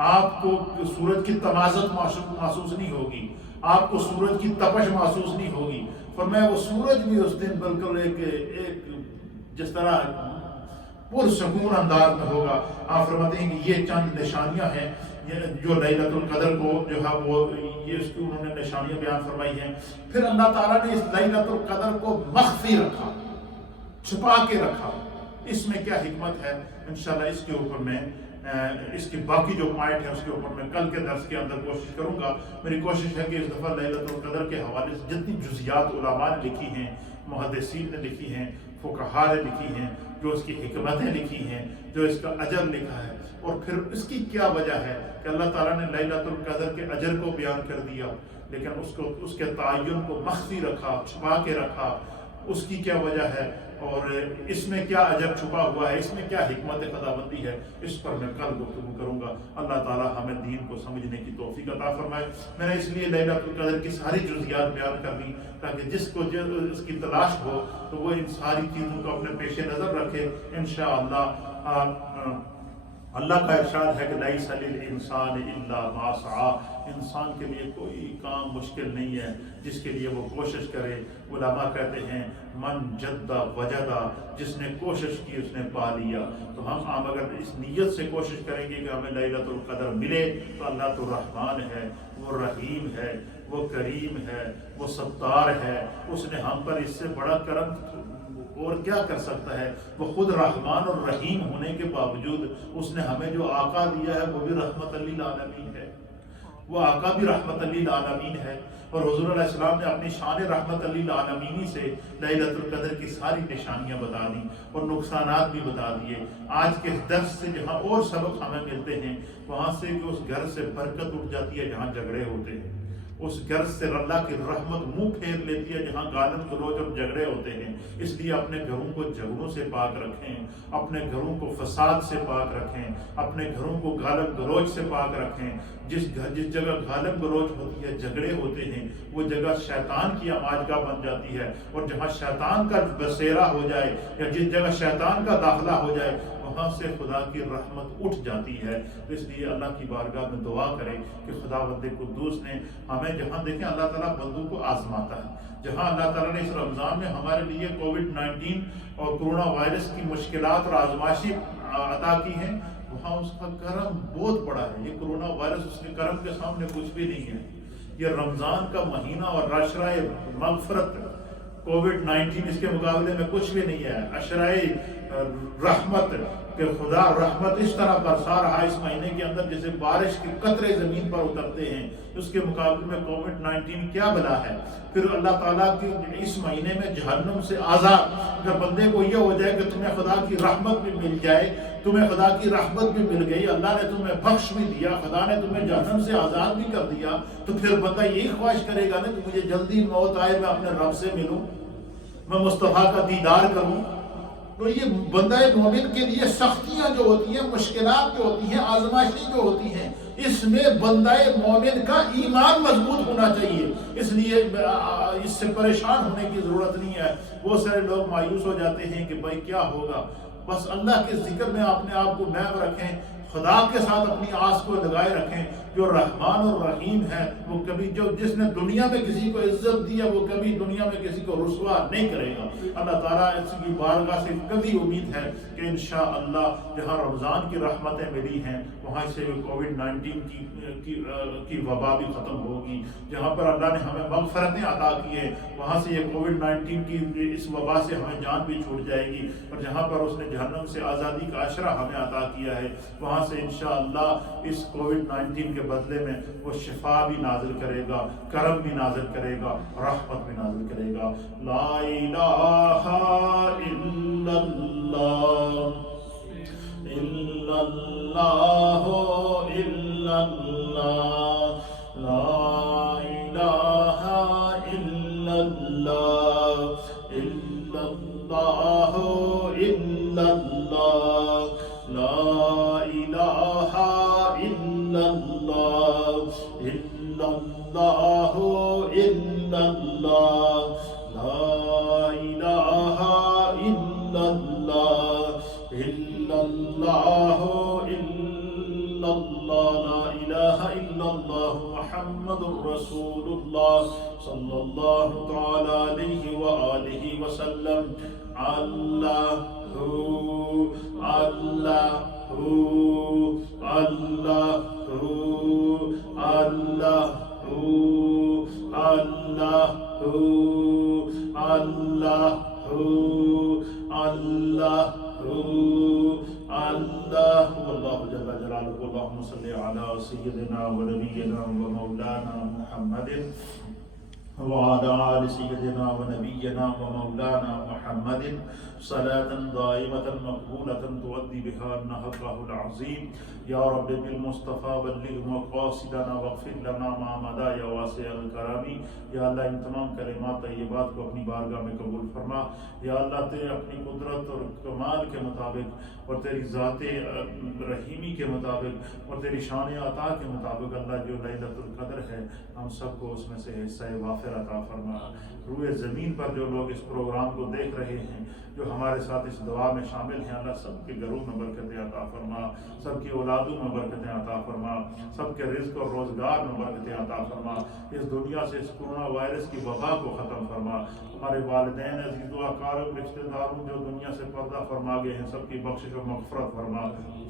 آپ کو سورج کی تمازت محسوس نہیں ہوگی، آپ کو سورج کی تپش محسوس نہیں ہوگی۔ فرمایا وہ سورج بھی اس دن بالکل ایک جس طرح پرسکون انداز میں ہوگا۔ آپ فرماتے ہیں کہ یہ چند نشانیاں ہیں جو لیلۃ القدر کو جو ہے وہ یہ اس کی انہوں نے نشانیاں بیان فرمائی ہیں۔ پھر اللہ تعالیٰ نے اس لیلۃ القدر کو مخفی رکھا، چھپا کے رکھا، اس میں کیا حکمت ہے؟ انشاءاللہ اس کے اوپر میں اس کی باقی جو پوائنٹ ہے اس کے اوپر میں کل کے درس کے اندر کوشش کروں گا۔ میری کوشش ہے کہ اس دفعہ لیلۃ القدر کے حوالے سے جتنی جزیات علماء نے لکھی ہیں، محدثین نے لکھی ہیں، فقہاء نے لکھی ہیں، جو اس کی حکمتیں لکھی ہیں، جو اس کا اجر لکھا ہے، اور پھر اس کی کیا وجہ ہے کہ اللہ تعالیٰ نے لیلۃ القدر کے اجر کو بیان کر دیا لیکن اس کے تعین کو مخفی رکھا، چھپا کے رکھا، اس کی کیا وجہ ہے، اور اس میں کیا اجر چھپا ہوا ہے، اس میں کیا حکمت خداوندی ہے، اس پر میں کل گفتگو کروں گا۔ اللہ تعالیٰ ہمیں دین کو سمجھنے کی توفیق عطا فرمائے۔ میں نے اس لیے لیلۃ القدر کی ساری جزیات بیان کر دی تاکہ جس کو اس کی تلاش ہو تو وہ ان ساری چیزوں کو اپنے پیش نظر رکھے انشاءاللہ۔ اللہ کا ارشاد ہے کہ لیس للانسان الا ما سعی، انسان کے لیے کوئی کام مشکل نہیں ہے جس کے لیے وہ کوشش کرے۔ علماء کہتے ہیں من جد وجد، جس نے کوشش کی اس نے پا لیا۔ تو ہم اگر اس نیت سے کوشش کریں گے کہ ہمیں لیلۃ القدر ملے تو اللہ تو رحمان ہے، وہ رحیم ہے، وہ کریم ہے، وہ ستار ہے، اس نے ہم پر اس سے بڑا کرم اور کیا کر سکتا ہے۔ وہ خود رحمان اور رحیم ہونے کے باوجود اس نے ہمیں جو آقا دیا ہے وہ بھی رحمت للعالمین ہے، وہ آقا بھی رحمت للعالمین ہے۔ اور حضور علیہ السلام نے اپنی شان رحمت للعالمین سے لیلۃ القدر کی ساری نشانیاں بتا دیں اور نقصانات بھی بتا دیے۔ آج کے درس سے جہاں اور سبق ہمیں ملتے ہیں وہاں سے کہ اس گھر سے برکت اٹھ جاتی ہے جہاں جھگڑے ہوتے ہیں، اس گھر سے اللہ کی رحمت منہ پھیر لیتی ہے جہاں گالن گلوچ اور جھگڑے ہوتے ہیں۔ اس لیے اپنے گھروں کو جھگڑوں سے پاک رکھیں، اپنے گھروں کو فساد سے پاک رکھیں، اپنے گھروں کو گالن گلوچ سے پاک رکھیں۔ جس جگہ گالن گلوچ ہوتی ہے، جھگڑے ہوتے ہیں، وہ جگہ شیطان کی آماجگاہ بن جاتی ہے، اور جہاں شیطان کا بسیرا ہو جائے یا جس جگہ شیطان کا داخلہ ہو جائے وہاں سے خدا کی رحمت اٹھ جاتی ہے۔ تو اس لیے اللہ کی بارگاہ میں دعا کریں کہ خداوند قدوس نے ہمیں جہاں دیکھیں اللہ تعالیٰ بندوں کو آزماتا ہے، جہاں اللہ تعالیٰ نے اس رمضان میں ہمارے لیے کووڈ-19 اور کرونا وائرس کی مشکلات اور آزمائشیں عطا کی ہیں، وہاں اس کا کرم بہت بڑا ہے۔ یہ کرونا وائرس اس کے کرم کے سامنے کچھ بھی نہیں ہے۔ یہ رمضان کا مہینہ اور عشرۂ مغفرت، کووڈ-19 اس کے مقابلے میں کچھ بھی نہیں ہے۔ عشرۂ رحمت کہ خدا رحمت اس طرح برسا رہا ہے اس مہینے کے اندر جیسے بارش کے قطرے زمین پر اترتے ہیں، اس کے مقابلے میں کووڈ-19 کیا بلا ہے۔ پھر اللہ تعالیٰ کی اس مہینے میں جہنم سے آزاد، اگر بندے کو یہ ہو جائے کہ تمہیں خدا کی رحمت بھی مل جائے، تمہیں خدا کی رحمت بھی مل گئی، اللہ نے تمہیں بخش بھی دیا، خدا نے تمہیں جہنم سے آزاد بھی کر دیا، تو پھر بندہ یہی خواہش کرے گا نا کہ مجھے جلدی موت آئے، میں اپنے رب سے ملوں، میں مصطفیٰ کا دیدار کروں۔ تو یہ بندہ مومن کے لیے سختیاں جو ہوتی ہیں، مشکلات جو ہوتی ہیں، آزمائشیں جو ہوتی ہیں، اس میں بندہ مومن کا ایمان مضبوط ہونا چاہیے۔ اس لیے اس سے پریشان ہونے کی ضرورت نہیں ہے۔ بہت سارے لوگ مایوس ہو جاتے ہیں کہ بھائی کیا ہوگا، بس اللہ کے ذکر میں اپنے آپ کو محو رکھیں، خدا کے ساتھ اپنی آس کو لگائے رکھیں۔ جو رحمان اور رحیم ہے وہ کبھی جس نے دنیا میں کسی کو عزت دی ہے وہ کبھی دنیا میں کسی کو رسوا نہیں کرے گا۔ اللہ تعالیٰ اس کی بارگاہ سے کبھی امید ہے کہ انشاءاللہ جہاں رمضان کی رحمتیں ملی ہیں وہاں سے کووڈ-19 کی وبا بھی ختم ہوگی۔ جہاں پر اللہ نے ہمیں مغفرتیں عطا کی ہیں وہاں سے یہ کووڈ-19 کی اس وبا سے ہمیں جان بھی چھوٹ جائے گی، اور جہاں پر اس نے جہنم سے آزادی کا عشرہ ہمیں عطا کیا ہے وہاں سے انشاءاللہ اس کووڈ-19 کے بدلے میں وہ شفا بھی نازل کرے گا، کرم بھی نازل کرے گا، رحمت بھی نازل کرے گا۔ لا الہ الا اللہ الا اللہ الا اللہ، لا الہ الا اللہ الا اللہ الا اللہ، لا الہ الا اللہ الا اللہ الا اللہ، لا الہ الا اللہ الا اللہ الا اللہ، لا الہ الا اللہ محمد رسول اللہ صلی اللہ تعالی علیہ وآلہ وسلم۔ اللہ اللہ اللہ اللہ اللہ اللہ اللہ اللہ، واللہ جل جلالہ، اللہم صلی علی سیدنا و نبینا و مولانا محمد وعلى آل سيدنا ونبينا ومولانا محمد صلاة دائمة مقبولة تؤدي بها النهضه العظيم يا رب بالمصطفى بلغ مقاصدنا واغفر لنا ما مضى يا واسع الكرم۔ یا اللہ ان تمام کلمات طیبات کو اپنی بارگاہ میں قبول فرما۔ یا اللہ تیرے اپنی قدرت اور کمال کے مطابق اور تیری ذات رحیمی کے مطابق اور تیری شان عطا کے مطابق اللہ جو لیلۃ القدر ہے ہم سب کو اس میں سے حصہ وافر عطا فرما۔ روئے زمین پر جو لوگ اس پروگرام کو دیکھ رہے ہیں، جو ہمارے ساتھ اس دعا میں شامل ہیں، اللہ سب کے گھروں میں برکتیں عطا فرما، سب کی اولادوں میں برکتیں عطا فرما، سب کے رزق اور روزگار میں برکتیں عطا فرما، اس دنیا سے اس کورونا وائرس کی وبا کو ختم فرما۔ ہمارے والدین عزیز و اقارب رشتہ داروں جو دنیا سے پردہ فرما گئے ہیں سب کی بخشش و مغفرت فرما،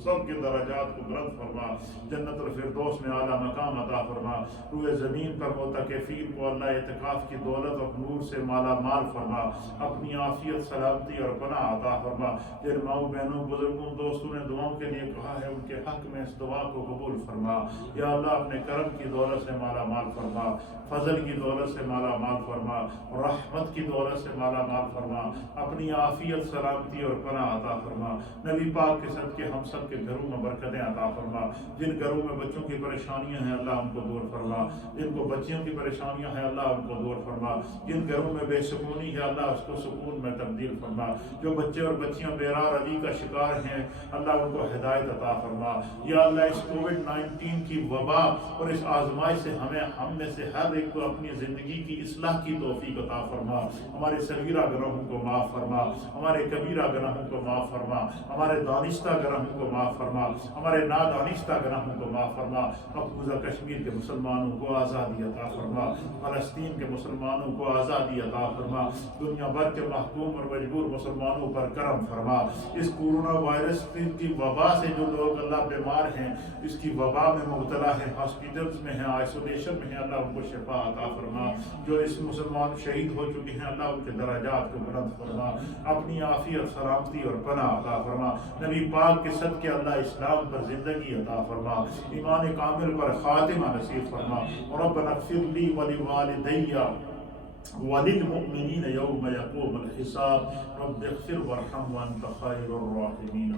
سب کے درجات کو بلند فرما، جنت الفردوس میں اعلیٰ مقام عطا فرما۔ روئے زمین پر معتکفین کو اللہ اعتکاف کی دولت اور نور سے مالا مال فرما، اپنی عافیت سلامتی اور پناہ عطا فرما۔ جن ماؤں بہنوں بزرگوں دوستوں نے دعاؤں کے لیے کہا ہے ان کے حق میں اس دعا کو قبول فرما۔ یا اللہ اپنے کرم کی دولت سے مالا مال فرما، فضل کی دولت سے مالا مال فرما، رحمت کی دولت سے مالا مال فرما، اپنی عافیت سلامتی اور پناہ عطا فرما۔ نبی پاک کے صدقے ہم سب کے گھروں میں برکتیں عطا فرما۔ جن گھروں میں بچوں کی پریشانیاں ہیں اللہ ان کو دور فرما، جن کو بچیوں کی پریشانیاں ہیں اللہ ان کو دور فرما، جن گھروں میں بے سکونی ہے اللہ اس کو سکون میں تبدیل فرما، جو بچے اور بچیاں بیرار علی کا شکار ہیں اللہ ان کو ہدایت عطا فرما۔ یا اللہ اس کووڈ-19 کی وبا اور اس آزمائش سے ہم میں سے ہر ایک کو اپنی زندگی کی اصلاح کی توفیق عطا فرما۔ ہمارے صغیرہ گناہوں کو معاف فرما، ہمارے کبیرہ گناہوں کو معاف فرما، ہمارے دانستہ گناہوں کو معاف فرما، ہمارے نادانستہ گناہوں کو معاف فرما۔ مقبوضہ کشمیر کے مسلمانوں کو آزادی عطا فرما، فلسطین کے مسلمانوں کو آزادی عطا فرما، دنیا بھر کے محکوم اور مجبور مسلمانوں پر کرم فرما۔ اس کورونا وائرس کی وبا سے جو لوگ اللہ بیمار ہیں، اس کی وبا میں مبتلا ہیں، ہاسپٹلز میں ہیں، آئسولیشن میں ہیں، اللہ ان کو شفا عطا فرما۔ جو اس مسلمان شہید ہو چکے ہیں اللہ ان کے درجات کو بلند فرما، اپنی عافیت سلامتی اور پناہ عطا فرما۔ نبی پاک کے صدقے اللہ اسلام پر زندگی عطا فرما، ایمان کامل پر خاتمہ نصیب فرما۔ ربنا اغفر لی ولوالدی وللمؤمنین یوم یقوم الحساب، رب اغفر وارحم وانت خیر الراحمین۔